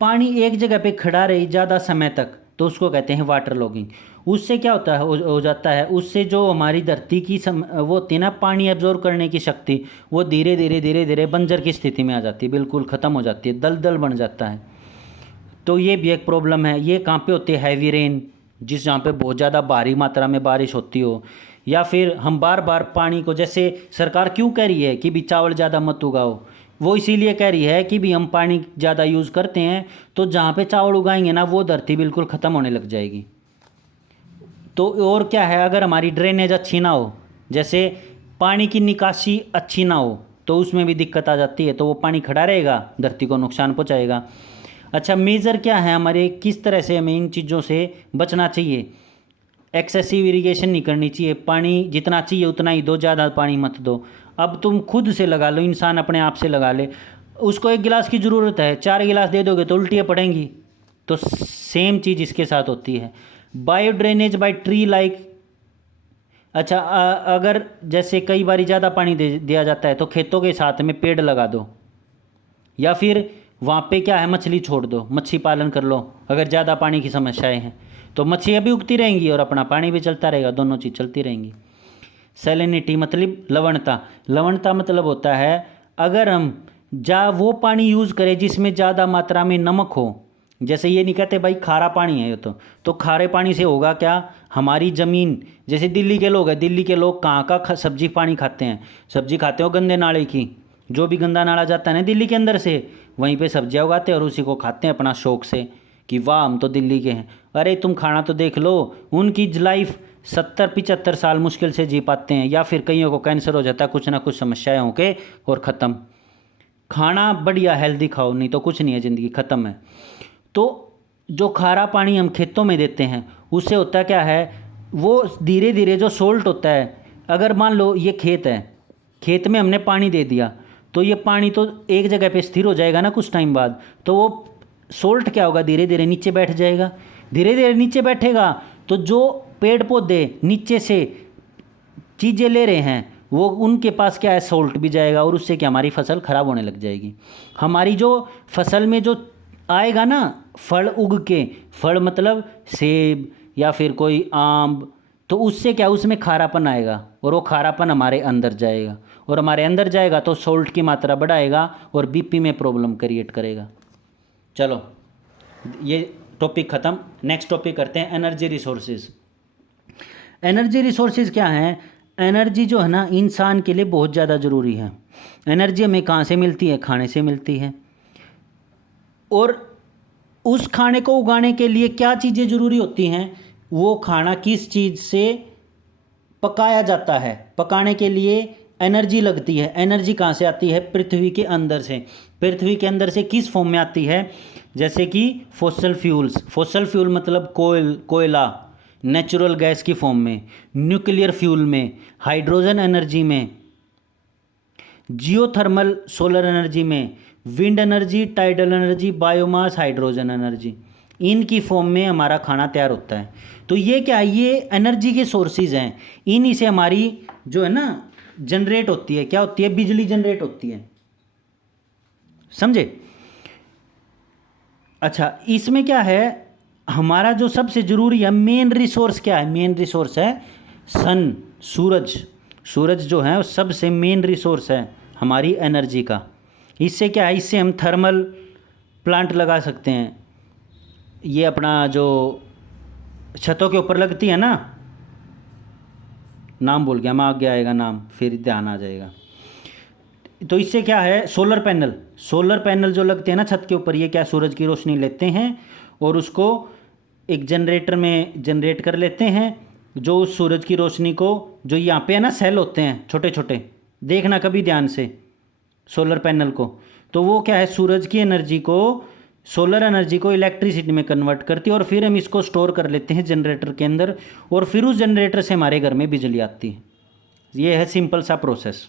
पानी एक जगह पे खड़ा रहे ज़्यादा समय तक तो उसको कहते हैं वाटर लॉगिंग। उससे क्या होता है, हो जाता है, उससे जो हमारी धरती की वो होती है ना, पानी एब्जॉर्ब करने की शक्ति, वो धीरे धीरे धीरे धीरे बंजर की स्थिति में आ जाती है, बिल्कुल ख़त्म हो जाती है, दलदल बन जाता है। तो ये भी एक प्रॉब्लम है। ये कहाँ पे होती है, हैवी रेन, जिस जहाँ पे बहुत ज़्यादा भारी मात्रा में बारिश होती हो, या फिर हम बार बार पानी को, जैसे सरकार क्यों कह रही है कि भी चावल ज़्यादा मत उगाओ, वो इसीलिए कह रही है कि भी हम पानी ज़्यादा यूज़ करते हैं तो जहाँ पे चावल उगाएंगे ना वो धरती बिल्कुल ख़त्म होने लग जाएगी। तो और क्या है, अगर हमारी ड्रेनेज अच्छी ना हो, जैसे पानी की निकासी अच्छी ना हो, तो उसमें भी दिक्कत आ जाती है, तो वो पानी खड़ा रहेगा, धरती को नुकसान पहुँचाएगा। अच्छा, मेजर क्या है हमारे, किस तरह से हमें इन चीज़ों से बचना चाहिए। एक्सेसिव इरिगेशन नहीं करनी चाहिए, पानी जितना चाहिए उतना ही दो, ज़्यादा पानी मत दो। अब तुम खुद से लगा लो, इंसान अपने आप से लगा ले, उसको 1 गिलास की ज़रूरत है, 4 गिलास दे दोगे तो उल्टियाँ पड़ेंगी। तो सेम चीज़ इसके साथ होती है। Bio drainage by tree like, अच्छा अगर जैसे कई बार ज़्यादा पानी दिया जाता है तो खेतों के साथ में पेड़ लगा दो, या फिर वहाँ पे क्या है, मछली छोड़ दो, मच्छी पालन कर लो। अगर ज़्यादा पानी की समस्याएं हैं तो मच्छियाँ भी उगती रहेंगी और अपना पानी भी चलता रहेगा, दोनों चीज़ चलती रहेंगी। सैलिनिटी मतलब लवणता। लवणता मतलब होता है अगर हम वो पानी यूज़ करें जिसमें ज़्यादा मात्रा में नमक हो। जैसे ये नहीं कहते भाई खारा पानी है ये, तो खारे पानी से होगा क्या, हमारी ज़मीन, जैसे दिल्ली के लोग हैं, दिल्ली के लोग कहाँ का सब्जी पानी खाते हैं, सब्जी खाते हो गंदे नाले की, जो भी गंदा नाला जाता है ना दिल्ली के अंदर से, वहीं पे सब्जियां उगाते हैं और उसी को खाते हैं अपना शौक से कि वाह हम तो दिल्ली के हैं। अरे तुम खाना तो देख लो, उनकी लाइफ 70-75 साल मुश्किल से जी पाते हैं, या फिर कईयों को कैंसर हो जाता है, कुछ ना कुछ समस्याएं होके और ख़त्म। खाना बढ़िया हेल्दी खाओ, नहीं तो कुछ नहीं है, ज़िंदगी ख़त्म है। तो जो खारा पानी हम खेतों में देते हैं उससे होता क्या है, वो धीरे धीरे जो सोल्ट होता है, अगर मान लो ये खेत है, खेत में हमने पानी दे दिया तो ये पानी तो एक जगह पे स्थिर हो जाएगा ना कुछ टाइम बाद, तो वो सोल्ट क्या होगा, धीरे धीरे नीचे बैठ जाएगा। धीरे धीरे नीचे बैठेगा तो जो पेड़ पौधे नीचे से चीज़ें ले रहे हैं वो उनके पास क्या है, सोल्ट भी जाएगा, और उससे क्या हमारी फसल ख़राब होने लग जाएगी। हमारी जो फसल में जो आएगा ना फल उग के, फल मतलब सेब या फिर कोई आम, तो उससे क्या उसमें खारापन आएगा और वो खारापन हमारे अंदर जाएगा, और हमारे अंदर जाएगा तो सोल्ट की मात्रा बढ़ाएगा और बीपी में प्रॉब्लम क्रिएट करेगा। चलो ये टॉपिक ख़त्म। नेक्स्ट टॉपिक करते हैं एनर्जी रिसोर्सेज। एनर्जी रिसोर्सेज क्या हैं? एनर्जी जो है ना इंसान के लिए बहुत ज़्यादा ज़रूरी है। एनर्जी हमें कहाँ से मिलती है? खाने से मिलती है। और उस खाने को उगाने के लिए क्या चीज़ें ज़रूरी होती हैं? वो खाना किस चीज़ से पकाया जाता है, पकाने के लिए एनर्जी लगती है। एनर्जी कहाँ से आती है? पृथ्वी के अंदर से। पृथ्वी के अंदर से किस फॉर्म में आती है? जैसे कि फॉसल फ्यूल्स, फॉसल फ्यूल मतलब कोयला, नेचुरल गैस की फॉर्म में, न्यूक्लियर फ्यूल में, हाइड्रोजन एनर्जी में, जियोथर्मल सोलर एनर्जी में, wind energy, tidal energy, biomass, hydrogen energy, इनकी फॉर्म में हमारा खाना तैयार होता है। तो ये क्या है? ये एनर्जी के सोर्सेज हैं। इन्हीं से हमारी जो है ना जनरेट होती है, क्या होती है? बिजली जनरेट होती है। समझे? अच्छा, इसमें क्या है, हमारा जो सबसे ज़रूरी है मेन रिसोर्स क्या है? मेन रिसोर्स है सन, सूरज। सूरज जो है वो सबसे मेन रिसोर्स है हमारी एनर्जी का। इससे क्या है, इससे हम थर्मल प्लांट लगा सकते हैं। ये अपना जो छतों के ऊपर लगती है ना, नाम भूल गया मैं, आगे आएगा नाम फिर ध्यान आ जाएगा। तो इससे क्या है, सोलर पैनल, सोलर पैनल जो लगते हैं ना छत के ऊपर, ये क्या सूरज की रोशनी लेते हैं और उसको एक जनरेटर में जनरेट कर लेते हैं, जो उस सूरज की रोशनी को, जो यहाँ पे है ना सेल होते हैं छोटे छोटे, देखना कभी ध्यान से सोलर पैनल को, तो वो क्या है सूरज की एनर्जी को, सोलर एनर्जी को इलेक्ट्रिसिटी में कन्वर्ट करती है, और फिर हम इसको स्टोर कर लेते हैं जनरेटर के अंदर, और फिर उस जनरेटर से हमारे घर में बिजली आती है। ये है सिंपल सा प्रोसेस,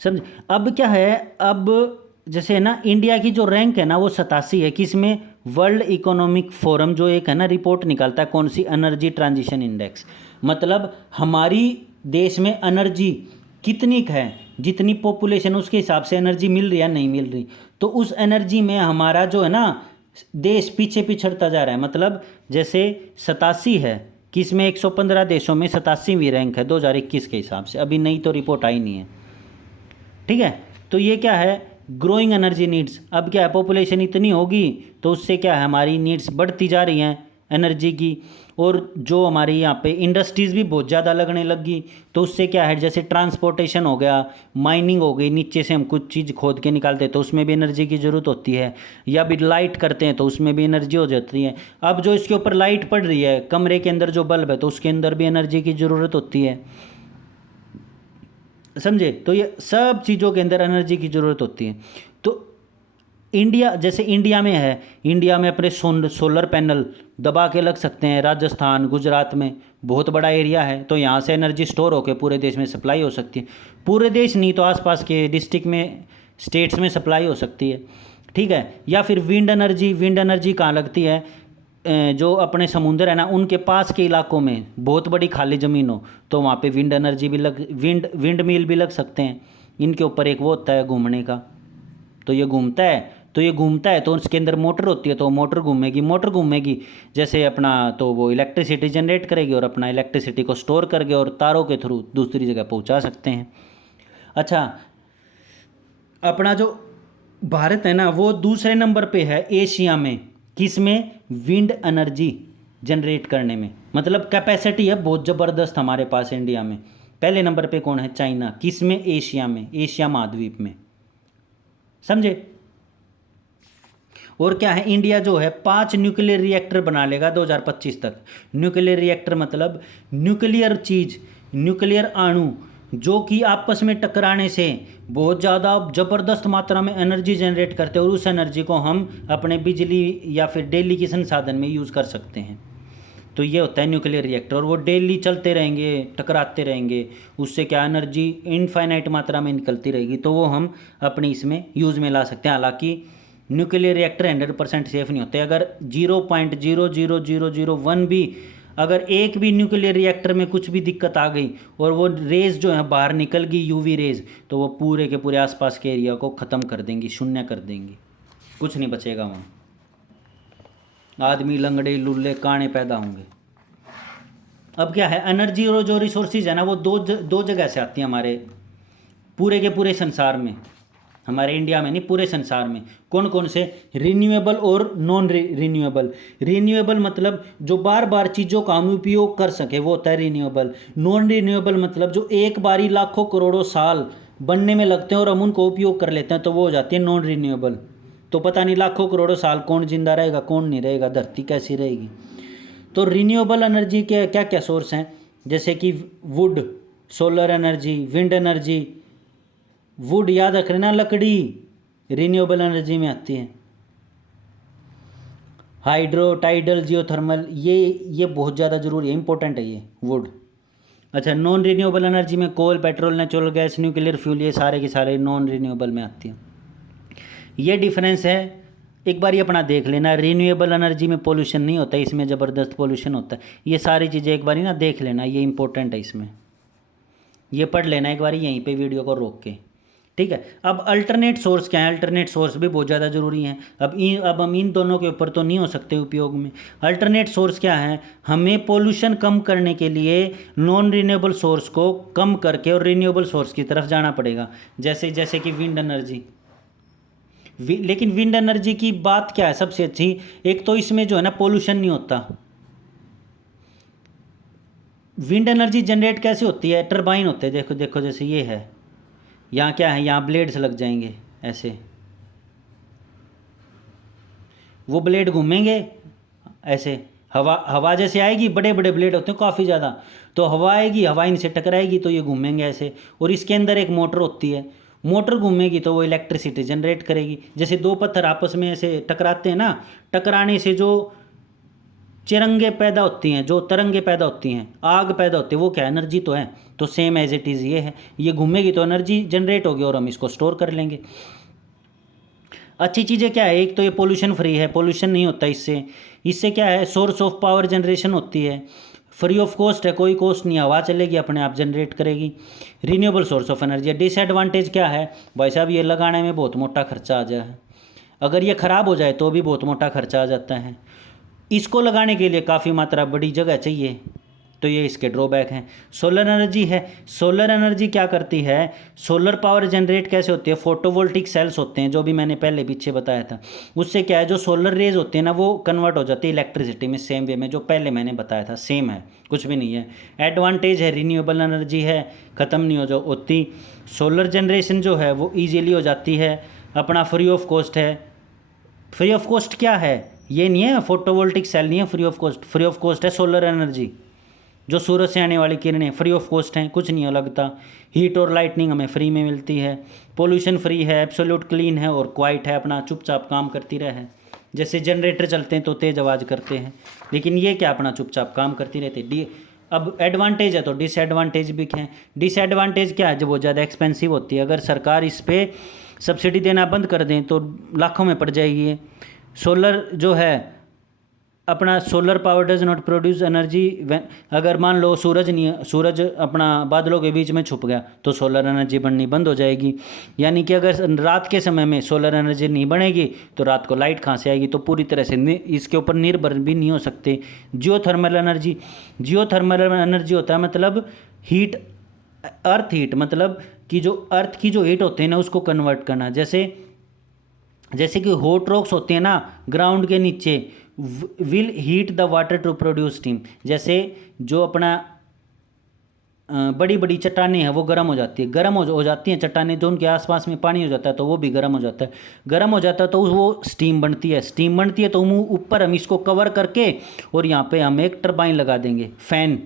समझ। अब क्या है, अब जैसे है ना इंडिया की जो रैंक है ना वो 87 है, किसमें? वर्ल्ड इकोनॉमिक फोरम जो एक है ना रिपोर्ट निकालता है, कौन सी? Energy transition index. मतलब हमारी देश में एनर्जी कितनी है, जितनी पॉपुलेशन उसके हिसाब से एनर्जी मिल रही है नहीं मिल रही, तो उस एनर्जी में हमारा जो है ना देश पीछे पिछड़ता जा रहा है। मतलब जैसे 87 है, किसमें? 115 देशों में 87वीं रैंक है 2021 के हिसाब से, अभी नई तो रिपोर्ट आई नहीं है, ठीक है। तो ये क्या है, ग्रोइंग एनर्जी नीड्स। अब क्या है, पॉपुलेशन इतनी होगी तो उससे क्या है हमारी नीड्स बढ़ती जा रही हैं एनर्जी की, और जो हमारे यहाँ पे इंडस्ट्रीज़ भी बहुत ज़्यादा लगने लगी, तो उससे क्या है, जैसे ट्रांसपोर्टेशन हो गया, माइनिंग हो गई, नीचे से हम कुछ चीज़ खोद के निकालते हैं तो उसमें भी एनर्जी की ज़रूरत होती है, या भी लाइट करते हैं तो उसमें भी एनर्जी हो जाती है। अब जो इसके ऊपर लाइट पड़ रही है, कमरे के अंदर जो बल्ब है, तो उसके अंदर भी एनर्जी की ज़रूरत होती है, समझे। तो ये सब चीज़ों के अंदर एनर्जी की ज़रूरत होती है। तो इंडिया, जैसे इंडिया में है, इंडिया में अपने सोलर पैनल दबा के लग सकते हैं, राजस्थान, गुजरात में बहुत बड़ा एरिया है, तो यहाँ से एनर्जी स्टोर होकर पूरे देश में सप्लाई हो सकती है। पूरे देश नहीं तो आसपास के डिस्ट्रिक्ट में, स्टेट्स में सप्लाई हो सकती है, ठीक है। या फिर विंड एनर्जी, विंड एनर्जी कहाँ लगती है? जो अपने समुंदर है ना उनके पास के इलाकों में बहुत बड़ी खाली ज़मीन हो तो वहाँ पे विंड एनर्जी भी विंड मिल भी लग सकते हैं। इनके ऊपर एक वो होता है घूमने का, तो ये घूमता है तो उसके अंदर मोटर होती है, तो मोटर घूमेगी जैसे अपना, तो वो इलेक्ट्रिसिटी जनरेट करेगी और अपना इलेक्ट्रिसिटी को स्टोर करके और तारों के थ्रू दूसरी जगह पहुँचा सकते हैं। अच्छा, अपना जो भारत है ना वो दूसरे नंबर पे है एशिया में, किस में? विंड एनर्जी जनरेट करने में। मतलब कैपेसिटी है बहुत ज़बरदस्त हमारे पास इंडिया में। पहले नंबर पे कौन है? चाइना। किस में? एशिया में, एशिया महाद्वीप में, समझे। और क्या है, इंडिया जो है 5 न्यूक्लियर रिएक्टर बना लेगा 2025 तक। न्यूक्लियर रिएक्टर मतलब न्यूक्लियर चीज़, न्यूक्लियर अणु जो कि आपस में टकराने से बहुत ज़्यादा ज़बरदस्त मात्रा में एनर्जी जनरेट करते हैं और उस एनर्जी को हम अपने बिजली या फिर डेली के संसाधन में यूज़ कर सकते हैं। तो ये होता है न्यूक्लियर रिएक्टर, और वो डेली चलते रहेंगे, टकराते रहेंगे, उससे क्या एनर्जी इनफाइनाइट मात्रा में निकलती रहेगी, तो वो हम अपने इसमें यूज़ में ला सकते हैं। हालांकि न्यूक्लियर रिएक्टर 100% सेफ़ नहीं होते। अगर 0.00001 भी, अगर एक भी न्यूक्लियर रिएक्टर में कुछ भी दिक्कत आ गई और वो रेज़ जो है बाहर निकल गई, यूवी रेज़, तो वो पूरे के पूरे आसपास के एरिया को ख़त्म कर देंगी, शून्य कर देंगी, कुछ नहीं बचेगा वहाँ। आदमी लंगड़े लुल्ले काने पैदा होंगे। अब क्या है, एनर्जी और जो रिसोर्सेज है ना, वो दो जगह से आती हैं हमारे पूरे के पूरे संसार में, हमारे इंडिया में नहीं, पूरे संसार में। कौन कौन से? रिन्यूएबल और नॉन रिन्यूएबल। रिन्यूएबल मतलब जो बार बार चीज़ों का हम उपयोग कर सके, वो होता है रिन्यूएबल। नॉन रिन्यूएबल मतलब जो एक बारी लाखों करोड़ों साल बनने में लगते हैं और हम उनको उपयोग कर लेते हैं, तो वो हो जाती है नॉन रिन्यूएबल। तो पता नहीं लाखों करोड़ों साल कौन जिंदा रहेगा, कौन नहीं रहेगा, धरती कैसी रहेगी। तो रिन्यूएबल एनर्जी के क्या क्या सोर्स हैं? जैसे कि would, solar energy, wind energy. Would याद रख लेना, लकड़ी रिन्यूएबल एनर्जी में आती है। हाइड्रो, टाइडल, जियोथर्मल, ये बहुत ज़्यादा ज़रूरी है, इंपॉर्टेंट है ये वुड। अच्छा, नॉन रिन्यूएबल एनर्जी में coal, petrol, natural gas, nuclear fuel, ये सारे के सारे नॉन रिन्यूएबल में आती हैं। ये डिफरेंस है, एक बार ये अपना देख लेना। रिन्यूएबल एनर्जी में पोल्यूशन नहीं होता, इसमें ज़बरदस्त पोल्यूशन होता है। ये सारी चीज़ें एक बार ही ना देख लेना, ये इंपॉर्टेंट है, इसमें ये पढ़ लेना एक बार यहीं पे वीडियो को रोक के, ठीक है। अब अल्टरनेट सोर्स क्या है? अल्टरनेट सोर्स भी बहुत ज़्यादा ज़रूरी हैं। अब हम इन दोनों के ऊपर तो नहीं हो सकते उपयोग में। अल्टरनेट सोर्स क्या है? हमें पोल्यूशन कम करने के लिए नॉन रिन्यूएबल सोर्स को कम करके और रिन्यूएबल सोर्स की तरफ जाना पड़ेगा। जैसे कि विंड एनर्जी। लेकिन विंड एनर्जी की बात क्या है सबसे अच्छी? एक तो इसमें जो है ना पोल्यूशन नहीं होता। विंड एनर्जी जनरेट कैसे होती है? टरबाइन होते हैं, देखो देखो, जैसे ये है, यहाँ क्या है, यहाँ ब्लेड्स लग जाएंगे ऐसे, वो ब्लेड घूमेंगे ऐसे, हवा जैसे आएगी, बड़े बड़े ब्लेड होते हैं काफ़ी ज़्यादा, तो हवा आएगी, हवा इनसे टकराएगी तो ये घूमेंगे ऐसे, और इसके अंदर एक मोटर होती है, मोटर घूमेगी तो वो इलेक्ट्रिसिटी जनरेट करेगी। जैसे दो पत्थर आपस में ऐसे टकराते हैं ना, टकराने से जो चिरंगे पैदा होती हैं, जो तरंगे पैदा होती हैं, आग पैदा होती है, वो क्या एनर्जी तो है। तो सेम एज इट इज़ ये है, ये घूमेगी तो एनर्जी जनरेट होगी और हम इसको स्टोर कर लेंगे। अच्छी चीज़ें क्या है? एक तो ये पोल्यूशन फ्री है, पोल्यूशन नहीं होता इससे क्या है, सोर्स ऑफ पावर जनरेशन होती है, फ्री ऑफ कॉस्ट है, कोई कॉस्ट नहीं, हवा चलेगी अपने आप जनरेट करेगी, renewable source of energy. Disadvantage क्या है भाई साहब? ये लगाने में बहुत मोटा खर्चा आ जाए, अगर ये ख़राब हो जाए तो भी बहुत मोटा खर्चा आ जाता है। इसको लगाने के लिए काफ़ी मात्रा बड़ी जगह चाहिए, तो ये इसके ड्रॉबैक हैं। सोलर एनर्जी है, सोलर एनर्जी क्या करती है? सोलर पावर जनरेट कैसे होती है? फोटोवोल्टिक सेल्स होते हैं, जो भी मैंने पहले पीछे बताया था, उससे क्या है, जो सोलर रेज होती है ना, वो कन्वर्ट हो जाती है इलेक्ट्रिसिटी में, सेम वे में जो पहले मैंने बताया था, सेम है, कुछ भी नहीं है। एडवांटेज है, रिन्यूएबल एनर्जी है, ख़त्म नहीं होती। सोलर जनरेशन जो है वो ईजीली हो जाती है, अपना फ्री ऑफ कॉस्ट है। फ्री ऑफ कॉस्ट क्या है? ये नहीं है, फोटोवोल्टिक सेल नहीं है free of cost, free of cost है सोलर एनर्जी, जो सूरज से आने वाली किरणें फ्री ऑफ कॉस्ट हैं, कुछ नहीं लगता। हीट और लाइटनिंग हमें फ्री में मिलती है, पोल्यूशन फ्री है, एब्सोल्यूट क्लीन है और क्वाइट है, अपना चुपचाप काम करती रहे। जैसे जनरेटर चलते हैं तो तेज़ आवाज़ करते हैं, लेकिन ये क्या, अपना चुपचाप काम करती रहती। अब एडवांटेज है तो डिसएडवांटेज भी हैं। डिसएडवांटेज क्या है? जब बहुत ज़्यादा एक्सपेंसिव होती है, अगर सरकार इस पर सब्सिडी देना बंद कर दें तो लाखों में पड़ जाएगी। सोलर जो है अपना, solar power does not produce energy. अगर मान लो सूरज अपना बादलों के बीच में छुप गया तो सोलर एनर्जी बननी बंद हो जाएगी। यानी कि अगर रात के समय में सोलर एनर्जी नहीं बनेगी तो रात को लाइट कहाँ से आएगी? तो पूरी तरह से इसके ऊपर निर्भर भी नहीं हो सकते। जियोथर्मल एनर्जी, जियोथर्मल एनर्जी होता है मतलब हीट, अर्थ हीट, मतलब कि जो अर्थ की जो हीट होती है ना, उसको कन्वर्ट करना। जैसे कि हॉट रॉक्स होते हैं ना ग्राउंड के नीचे, will heat the water to produce steam. जैसे जो अपना बड़ी बड़ी चट्टानें हैं वो गर्म हो जाती है, गर्म हो जाती हैं चट्टानें, जो उनके आसपास में पानी हो जाता है तो वो भी गर्म हो जाता है, गर्म हो जाता है तो वो स्टीम बनती है, स्टीम बनती है तो ऊपर हम इसको कवर करके और यहाँ पे हम एक टरबाइन लगा देंगे, फैन,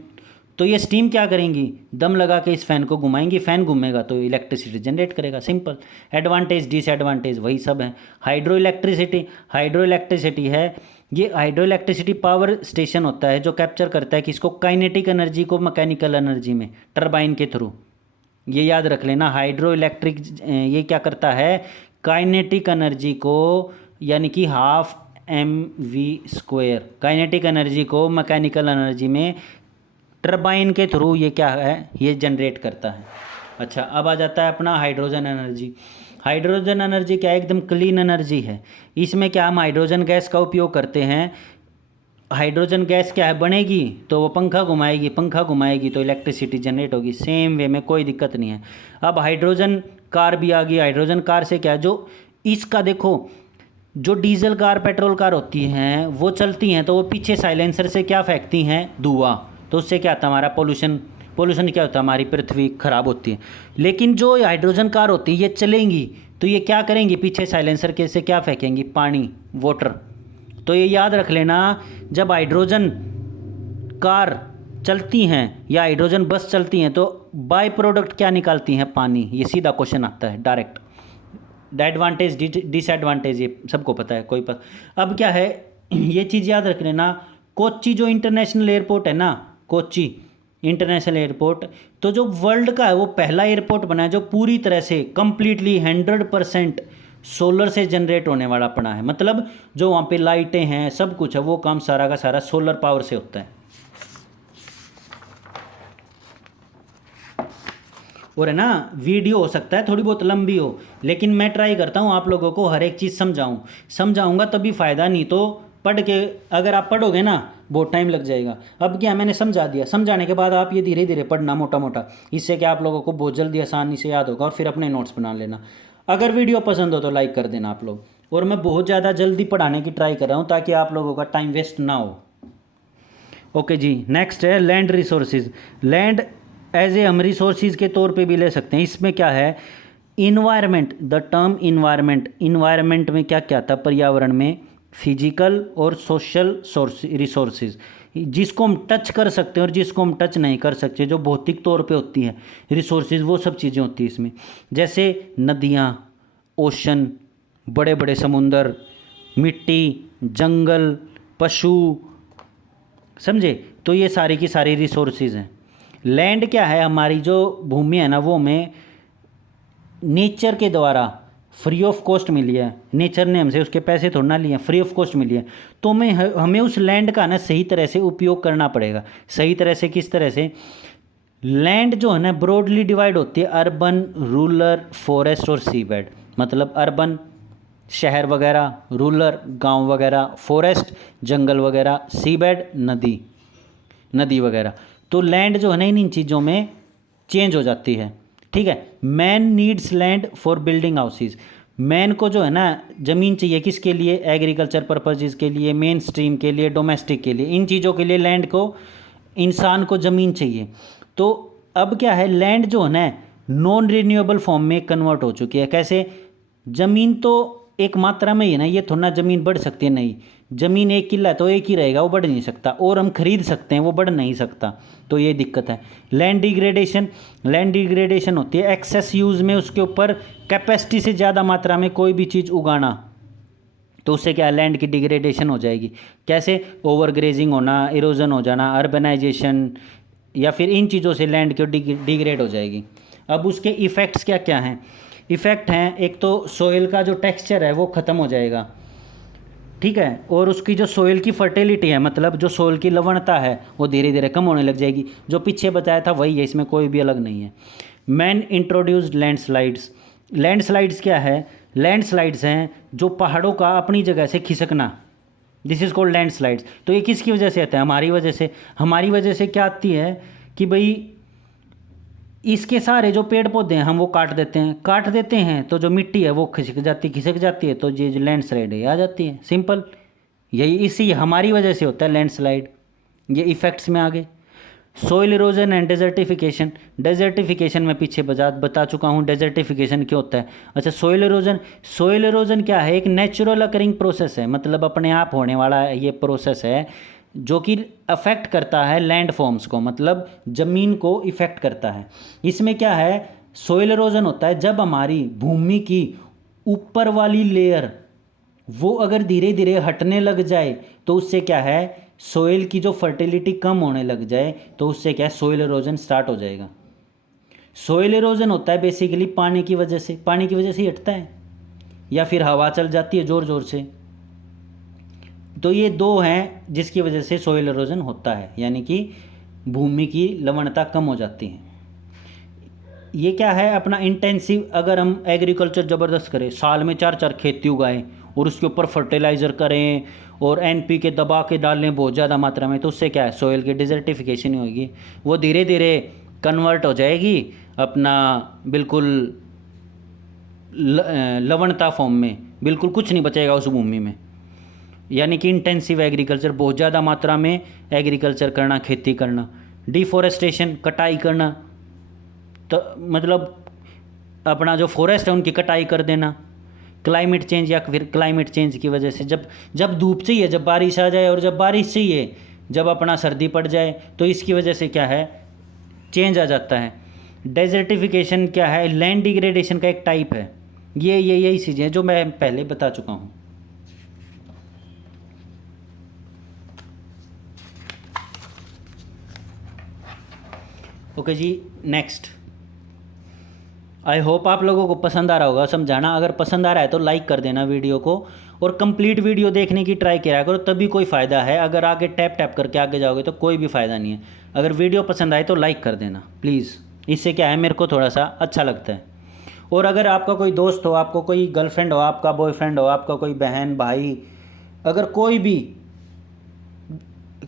तो ये स्टीम क्या करेंगी, दम लगा के इस फैन को घुमाएंगी, फैन घूमेगा तो इलेक्ट्रिसिटी जनरेट करेगा, सिंपल। एडवांटेज डिसएडवांटेज वही सब है। हाइड्रो इलेक्ट्रिसिटी है, ये हाइड्रो इलेक्ट्रिसिटी पावर स्टेशन होता है जो कैप्चर करता है किसको, काइनेटिक एनर्जी को मैकेनिकल एनर्जी में टरबाइन के थ्रू। ये याद रख लेना, हाइड्रो इलेक्ट्रिक ये क्या करता है, काइनेटिक एनर्जी को यानी कि हाफ mv², काइनेटिक एनर्जी को मैकेनिकल एनर्जी में टरबाइन के थ्रू ये क्या है, ये जनरेट करता है। अच्छा, अब आ जाता है अपना हाइड्रोजन एनर्जी। हाइड्रोजन एनर्जी क्या है, एकदम क्लीन एनर्जी है। इसमें क्या हम हाइड्रोजन गैस का उपयोग करते हैं। हाइड्रोजन गैस क्या है, बनेगी तो वो पंखा घुमाएगी तो इलेक्ट्रिसिटी जनरेट होगी। सेम वे में कोई दिक्कत नहीं है। अब हाइड्रोजन कार भी आ गई। हाइड्रोजन कार से क्या, जो इसका देखो, जो डीजल कार पेट्रोल कार होती हैं वो चलती हैं तो वो पीछे साइलेंसर से क्या फेंकती हैं, धुआं। तो उससे क्या होता है, हमारा पोल्यूशन क्या होता है, हमारी पृथ्वी खराब होती है। लेकिन जो हाइड्रोजन कार होती है ये चलेंगी तो ये क्या करेंगी, पीछे साइलेंसर के से क्या फेंकेंगी, पानी, वाटर। तो ये याद रख लेना, जब हाइड्रोजन कार चलती हैं या हाइड्रोजन बस चलती हैं तो बाय प्रोडक्ट क्या निकालती हैं, पानी। ये सीधा क्वेश्चन आता है डायरेक्ट। एडवांटेज डिसएडवांटेज ये सबको पता है, कोई पता। अब क्या है, ये चीज़ याद रख लेना, कोच्चि जो इंटरनेशनल एयरपोर्ट है ना, कोच्चि इंटरनेशनल एयरपोर्ट, तो जो वर्ल्ड का है वो पहला एयरपोर्ट बना है जो पूरी तरह से कंप्लीटली 100% सोलर से जनरेट होने वाला बना है। मतलब जो वहाँ पे लाइटें हैं, सब कुछ है, वो काम सारा का सारा सोलर पावर से होता है। और है ना, वीडियो हो सकता है थोड़ी बहुत लंबी हो, लेकिन मैं ट्राई करता हूँ आप लोगों को हर एक चीज़ समझाऊंगा तभी फ़ायदा, नहीं तो पढ़ के अगर आप पढ़ोगे ना बहुत टाइम लग जाएगा। अब क्या, मैंने समझा दिया, समझाने के बाद आप ये धीरे धीरे पढ़ना मोटा मोटा, इससे क्या आप लोगों को बहुत जल्दी आसानी से याद होगा और फिर अपने नोट्स बना लेना। अगर वीडियो पसंद हो तो लाइक कर देना आप लोग। और मैं बहुत ज़्यादा जल्दी पढ़ाने की ट्राई कर रहा हूँ ताकि आप लोगों का टाइम वेस्ट ना हो। ओके जी, नेक्स्ट है land resources. Land as a हम रिसोर्सेज के तौर पे भी ले सकते हैं। इसमें क्या है, इन्वायरमेंट, द टर्म इन्वायरमेंट में क्या क्या आता है, पर्यावरण में फिजिकल और सोशल रिसोर्सेज, जिसको हम टच कर सकते हैं और जिसको हम टच नहीं कर सकते, जो भौतिक तौर पे होती हैं रिसोर्सेज, वो सब चीज़ें होती हैं इसमें। जैसे नदियाँ, ओशन, बड़े बड़े समुंदर, मिट्टी, जंगल, पशु, समझे। तो ये सारी की सारी रिसोर्सेज हैं। लैंड क्या है, हमारी जो भूमि है ना, वो हमें नेचर के द्वारा फ्री ऑफ कॉस्ट मिली है। नेचर ने हमसे उसके पैसे थोड़ा ना लिए, फ्री ऑफ कॉस्ट मिली है। तो हमें उस लैंड का ना सही तरह से उपयोग करना पड़ेगा। सही तरह से किस तरह से, लैंड जो है ना ब्रॉडली डिवाइड होती है, अर्बन, रूरल, फॉरेस्ट और सी बेड। मतलब अर्बन शहर वगैरह, रूरल गांव वगैरह, फॉरेस्ट जंगल वगैरह, सी बेड नदी वगैरह। तो लैंड जो है ना इन चीज़ों में चेंज हो जाती है, ठीक है। Man needs land for building houses. Man को जो है ना ज़मीन चाहिए, किसके लिए, एग्रीकल्चर पर्पजेज़ के लिए, मेन स्ट्रीम के लिए, डोमेस्टिक के लिए, इन चीज़ों के लिए लैंड को, इंसान को ज़मीन चाहिए। तो अब क्या है, लैंड जो है ना नॉन रिन्यूएबल फॉर्म में कन्वर्ट हो चुकी है। कैसे, ज़मीन तो एक मात्रा में ही है ना, ये थोड़ा ना ज़मीन बढ़ सकती है, नहीं। ज़मीन 1 किला है तो 1 ही रहेगा, वो बढ़ नहीं सकता। और हम खरीद सकते हैं, वो बढ़ नहीं सकता। तो ये दिक्कत है। लैंड डिग्रेडेशन होती है एक्सेस यूज़ में, उसके ऊपर कैपेसिटी से ज़्यादा मात्रा में कोई भी चीज़ उगाना, तो उससे क्या, लैंड की डिग्रेडेशन हो जाएगी। कैसे, ओवर ग्रेजिंग होना, इरोजन हो जाना, अर्बनाइजेशन, या फिर इन चीज़ों से लैंड की डिग्रेड हो जाएगी। अब उसके इफ़ेक्ट्स क्या क्या हैं, इफ़ेक्ट हैं, एक तो सोइल का जो टेक्सचर है वो ख़त्म हो जाएगा, ठीक है। और उसकी जो सोइल की फर्टिलिटी है, मतलब जो सोइल की लवणता है, वो धीरे धीरे कम होने लग जाएगी। जो पीछे बताया था वही है, इसमें कोई भी अलग नहीं है। मैन इंट्रोड्यूस्ड लैंडस्लाइड्स क्या है, लैंडस्लाइड्स हैं जो पहाड़ों का अपनी जगह से खिसकना, दिस इज़ कॉल्ड लैंडस्लाइड्स। तो ये किसकी वजह से आता है, हमारी वजह से क्या आती है कि भाई इसके सारे जो पेड़ पौधे हैं हम वो काट देते हैं तो जो मिट्टी है वो खिसक जाती है, तो ये जो लैंडस्लाइड है आ जाती है। सिंपल, यही इसी हमारी वजह से होता है लैंडस्लाइड। ये इफ़ेक्ट्स में आ गए। सोइल इरोजन एंड डेजर्टिफिकेशन मैं पीछे बता चुका हूँ, डेजर्टिफिकेशन क्या होता है। अच्छा, सोइल इरोजन क्या है, एक नेचुरल अकरिंग प्रोसेस है, मतलब अपने आप होने वाला ये प्रोसेस है जो कि अफेक्ट करता है लैंड फॉर्म्स को, मतलब ज़मीन को इफेक्ट करता है। इसमें क्या है, सोइल इरोजन होता है जब हमारी भूमि की ऊपर वाली लेयर वो अगर धीरे धीरे हटने लग जाए तो उससे क्या है, सोइल की जो फर्टिलिटी कम होने लग जाए तो उससे क्या है, सोइल इरोजन स्टार्ट हो जाएगा। सोइल इरोजन होता है बेसिकली पानी की वजह से, पानी की वजह से ही हटता है, या फिर हवा चल जाती है ज़ोर ज़ोर से। तो ये दो हैं जिसकी वजह से सोइल इरोजन होता है, यानी कि भूमि की लवणता कम हो जाती है। ये क्या है अपना इंटेंसिव, अगर हम एग्रीकल्चर ज़बरदस्त करें, साल में 4-4 खेती उगाएं और उसके ऊपर फर्टिलाइज़र करें और NPK दबा के डाल लें बहुत ज़्यादा मात्रा में, तो उससे क्या है, सोइल की डिजर्टिफिकेशन होगी, वो धीरे धीरे कन्वर्ट हो जाएगी अपना बिल्कुल लवणता फॉर्म में, बिल्कुल कुछ नहीं बचेगा उस भूमि में। यानी कि इंटेंसिव एग्रीकल्चर, बहुत ज़्यादा मात्रा में एग्रीकल्चर करना, खेती करना। डिफॉरेस्टेशन, कटाई करना, तो मतलब अपना जो फॉरेस्ट है उनकी कटाई कर देना। क्लाइमेट चेंज, या फिर क्लाइमेट चेंज की वजह से जब धूप चाहिए, जब बारिश आ जाए, और जब बारिश चाहिए जब अपना सर्दी पड़ जाए, तो इसकी वजह से क्या है, चेंज आ जाता है। डेजर्टिफिकेशन क्या है, लैंड डिग्रेडेशन का एक टाइप है। यही चीज़ें जो मैं पहले बता चुका हूँ। ओके जी, नेक्स्ट। आई होप आप लोगों को पसंद आ रहा होगा समझाना। अगर पसंद आ रहा है तो लाइक कर देना वीडियो को, और कंप्लीट वीडियो देखने की ट्राई किया करो, तभी कोई फ़ायदा है। अगर आगे टैप टैप करके आगे जाओगे तो कोई भी फ़ायदा नहीं है। अगर वीडियो पसंद आए तो लाइक कर देना प्लीज़, इससे क्या है मेरे को थोड़ा सा अच्छा लगता है। और अगर आपका कोई दोस्त हो, आपको कोई गर्लफ्रेंड हो, आपका बॉयफ्रेंड हो, आपका कोई बहन भाई, अगर कोई भी,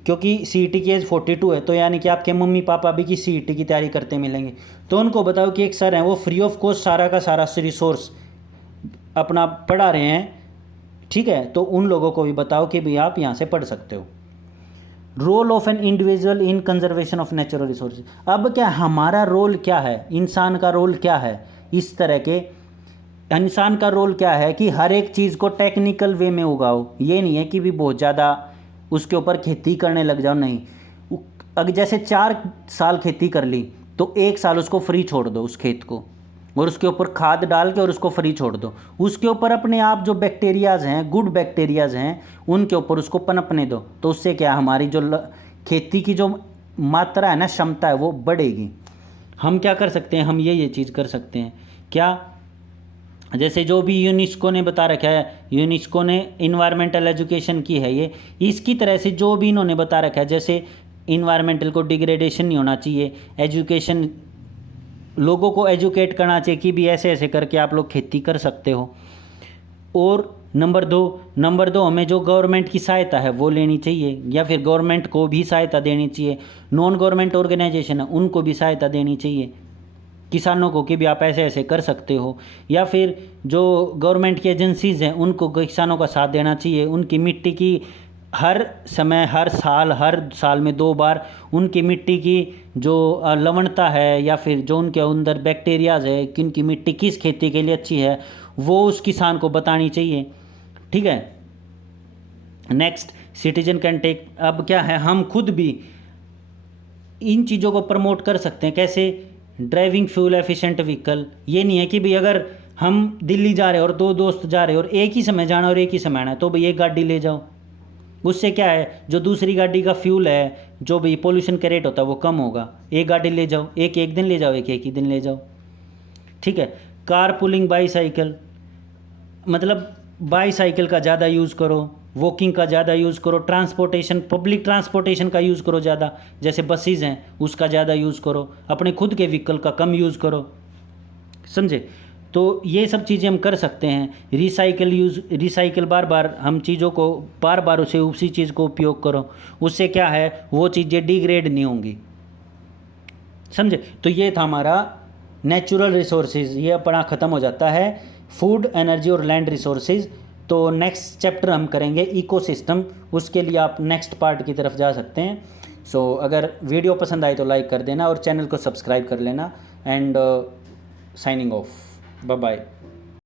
क्योंकि CET की एज 42 है, तो यानी कि आपके मम्मी पापा भी की CET की तैयारी करते मिलेंगे, तो उनको बताओ कि एक सर हैं वो फ्री ऑफ कॉस्ट सारा का सारा रिसोर्स अपना पढ़ा रहे हैं, ठीक है। तो उन लोगों को भी बताओ कि भाई आप यहाँ से पढ़ सकते हो। Role of an individual in conservation of natural resources. अब क्या हमारा रोल क्या है, इंसान का रोल क्या है, इस तरह के इंसान का रोल क्या है कि हर एक चीज़ को टेक्निकल वे में उगाओ। ये नहीं है कि भी बहुत ज़्यादा उसके ऊपर खेती करने लग जाओ, नहीं। अगर जैसे 4 साल खेती कर ली तो 1 साल उसको फ्री छोड़ दो उस खेत को, और उसके ऊपर खाद डाल के और उसको फ्री छोड़ दो। उसके ऊपर अपने आप जो बैक्टीरियाज़ हैं, गुड बैक्टीरियाज़ हैं, उनके ऊपर उसको पनपने दो। तो उससे क्या हमारी जो खेती की जो मात्रा है ना, क्षमता है, वो बढ़ेगी। हम क्या कर सकते हैं, हम ये चीज़ कर सकते हैं क्या, जैसे जो भी यूनेस्को ने बता रखा है, यूनेस्को ने इन्वायरमेंटल एजुकेशन की है ये, इसकी तरह से जो भी इन्होंने बता रखा है, जैसे इन्वायरमेंटल को डिग्रेडेशन नहीं होना चाहिए, एजुकेशन, लोगों को एजुकेट करना चाहिए कि भी ऐसे ऐसे करके आप लोग खेती कर सकते हो। और नंबर दो हमें जो गवर्नमेंट की सहायता है वो लेनी चाहिए, या फिर गवर्नमेंट को भी सहायता देनी चाहिए। नॉन गवर्नमेंट ऑर्गेनाइजेशन है उनको भी सहायता देनी चाहिए, किसानों को कि भी आप ऐसे ऐसे कर सकते हो। या फिर जो गवर्नमेंट की एजेंसीज़ हैं उनको किसानों का साथ देना चाहिए। उनकी मिट्टी की हर समय, हर साल में 2 बार उनकी मिट्टी की जो लवणता है, या फिर जो उनके अंदर बैक्टीरियाज है कि उनकी मिट्टी किस खेती के लिए अच्छी है, वो उस किसान को बतानी चाहिए, ठीक है। Next, citizen can take. अब क्या है, हम खुद भी इन चीज़ों को प्रमोट कर सकते हैं। कैसे, ड्राइविंग फ्यूल एफिशिएंट व्हीकल। ये नहीं है कि भाई अगर हम दिल्ली जा रहे हैं और 2 दोस्त जा रहे हैं और एक ही समय जाना और एक ही समय आना, तो भाई एक गाड़ी ले जाओ। उससे क्या है, जो दूसरी गाड़ी का फ्यूल है, जो भी पोल्यूशन का रेट होता है वो कम होगा। एक गाड़ी ले जाओ, एक दिन ले जाओ, एक ही दिन ले जाओ, ठीक है। कार पुलिंग बाईसाइकिल, मतलब बाईसाइकिल का ज़्यादा यूज़ करो, वॉकिंग का ज़्यादा यूज़ करो, ट्रांसपोर्टेशन, पब्लिक ट्रांसपोर्टेशन का यूज़ करो ज़्यादा, जैसे बसेज हैं उसका ज़्यादा यूज़ करो, अपने खुद के व्हीकल का कम यूज़ करो, समझे। तो ये सब चीज़ें हम कर सकते हैं। रिसाइकिल बार बार हम चीज़ों को बार बार उसी चीज़ को उपयोग करो, उससे क्या है वो चीज़ें डिग्रेड नहीं होंगी, समझे। तो ये था हमारा नेचुरल रिसोर्सेज, ये अपना ख़त्म हो जाता है, फूड, एनर्जी और लैंड रिसोर्सेज। तो नेक्स्ट चैप्टर हम करेंगे इकोसिस्टम, उसके लिए आप नेक्स्ट पार्ट की तरफ जा सकते हैं। सो अगर वीडियो पसंद आए तो लाइक कर देना और चैनल को सब्सक्राइब कर लेना। And signing off, bye bye.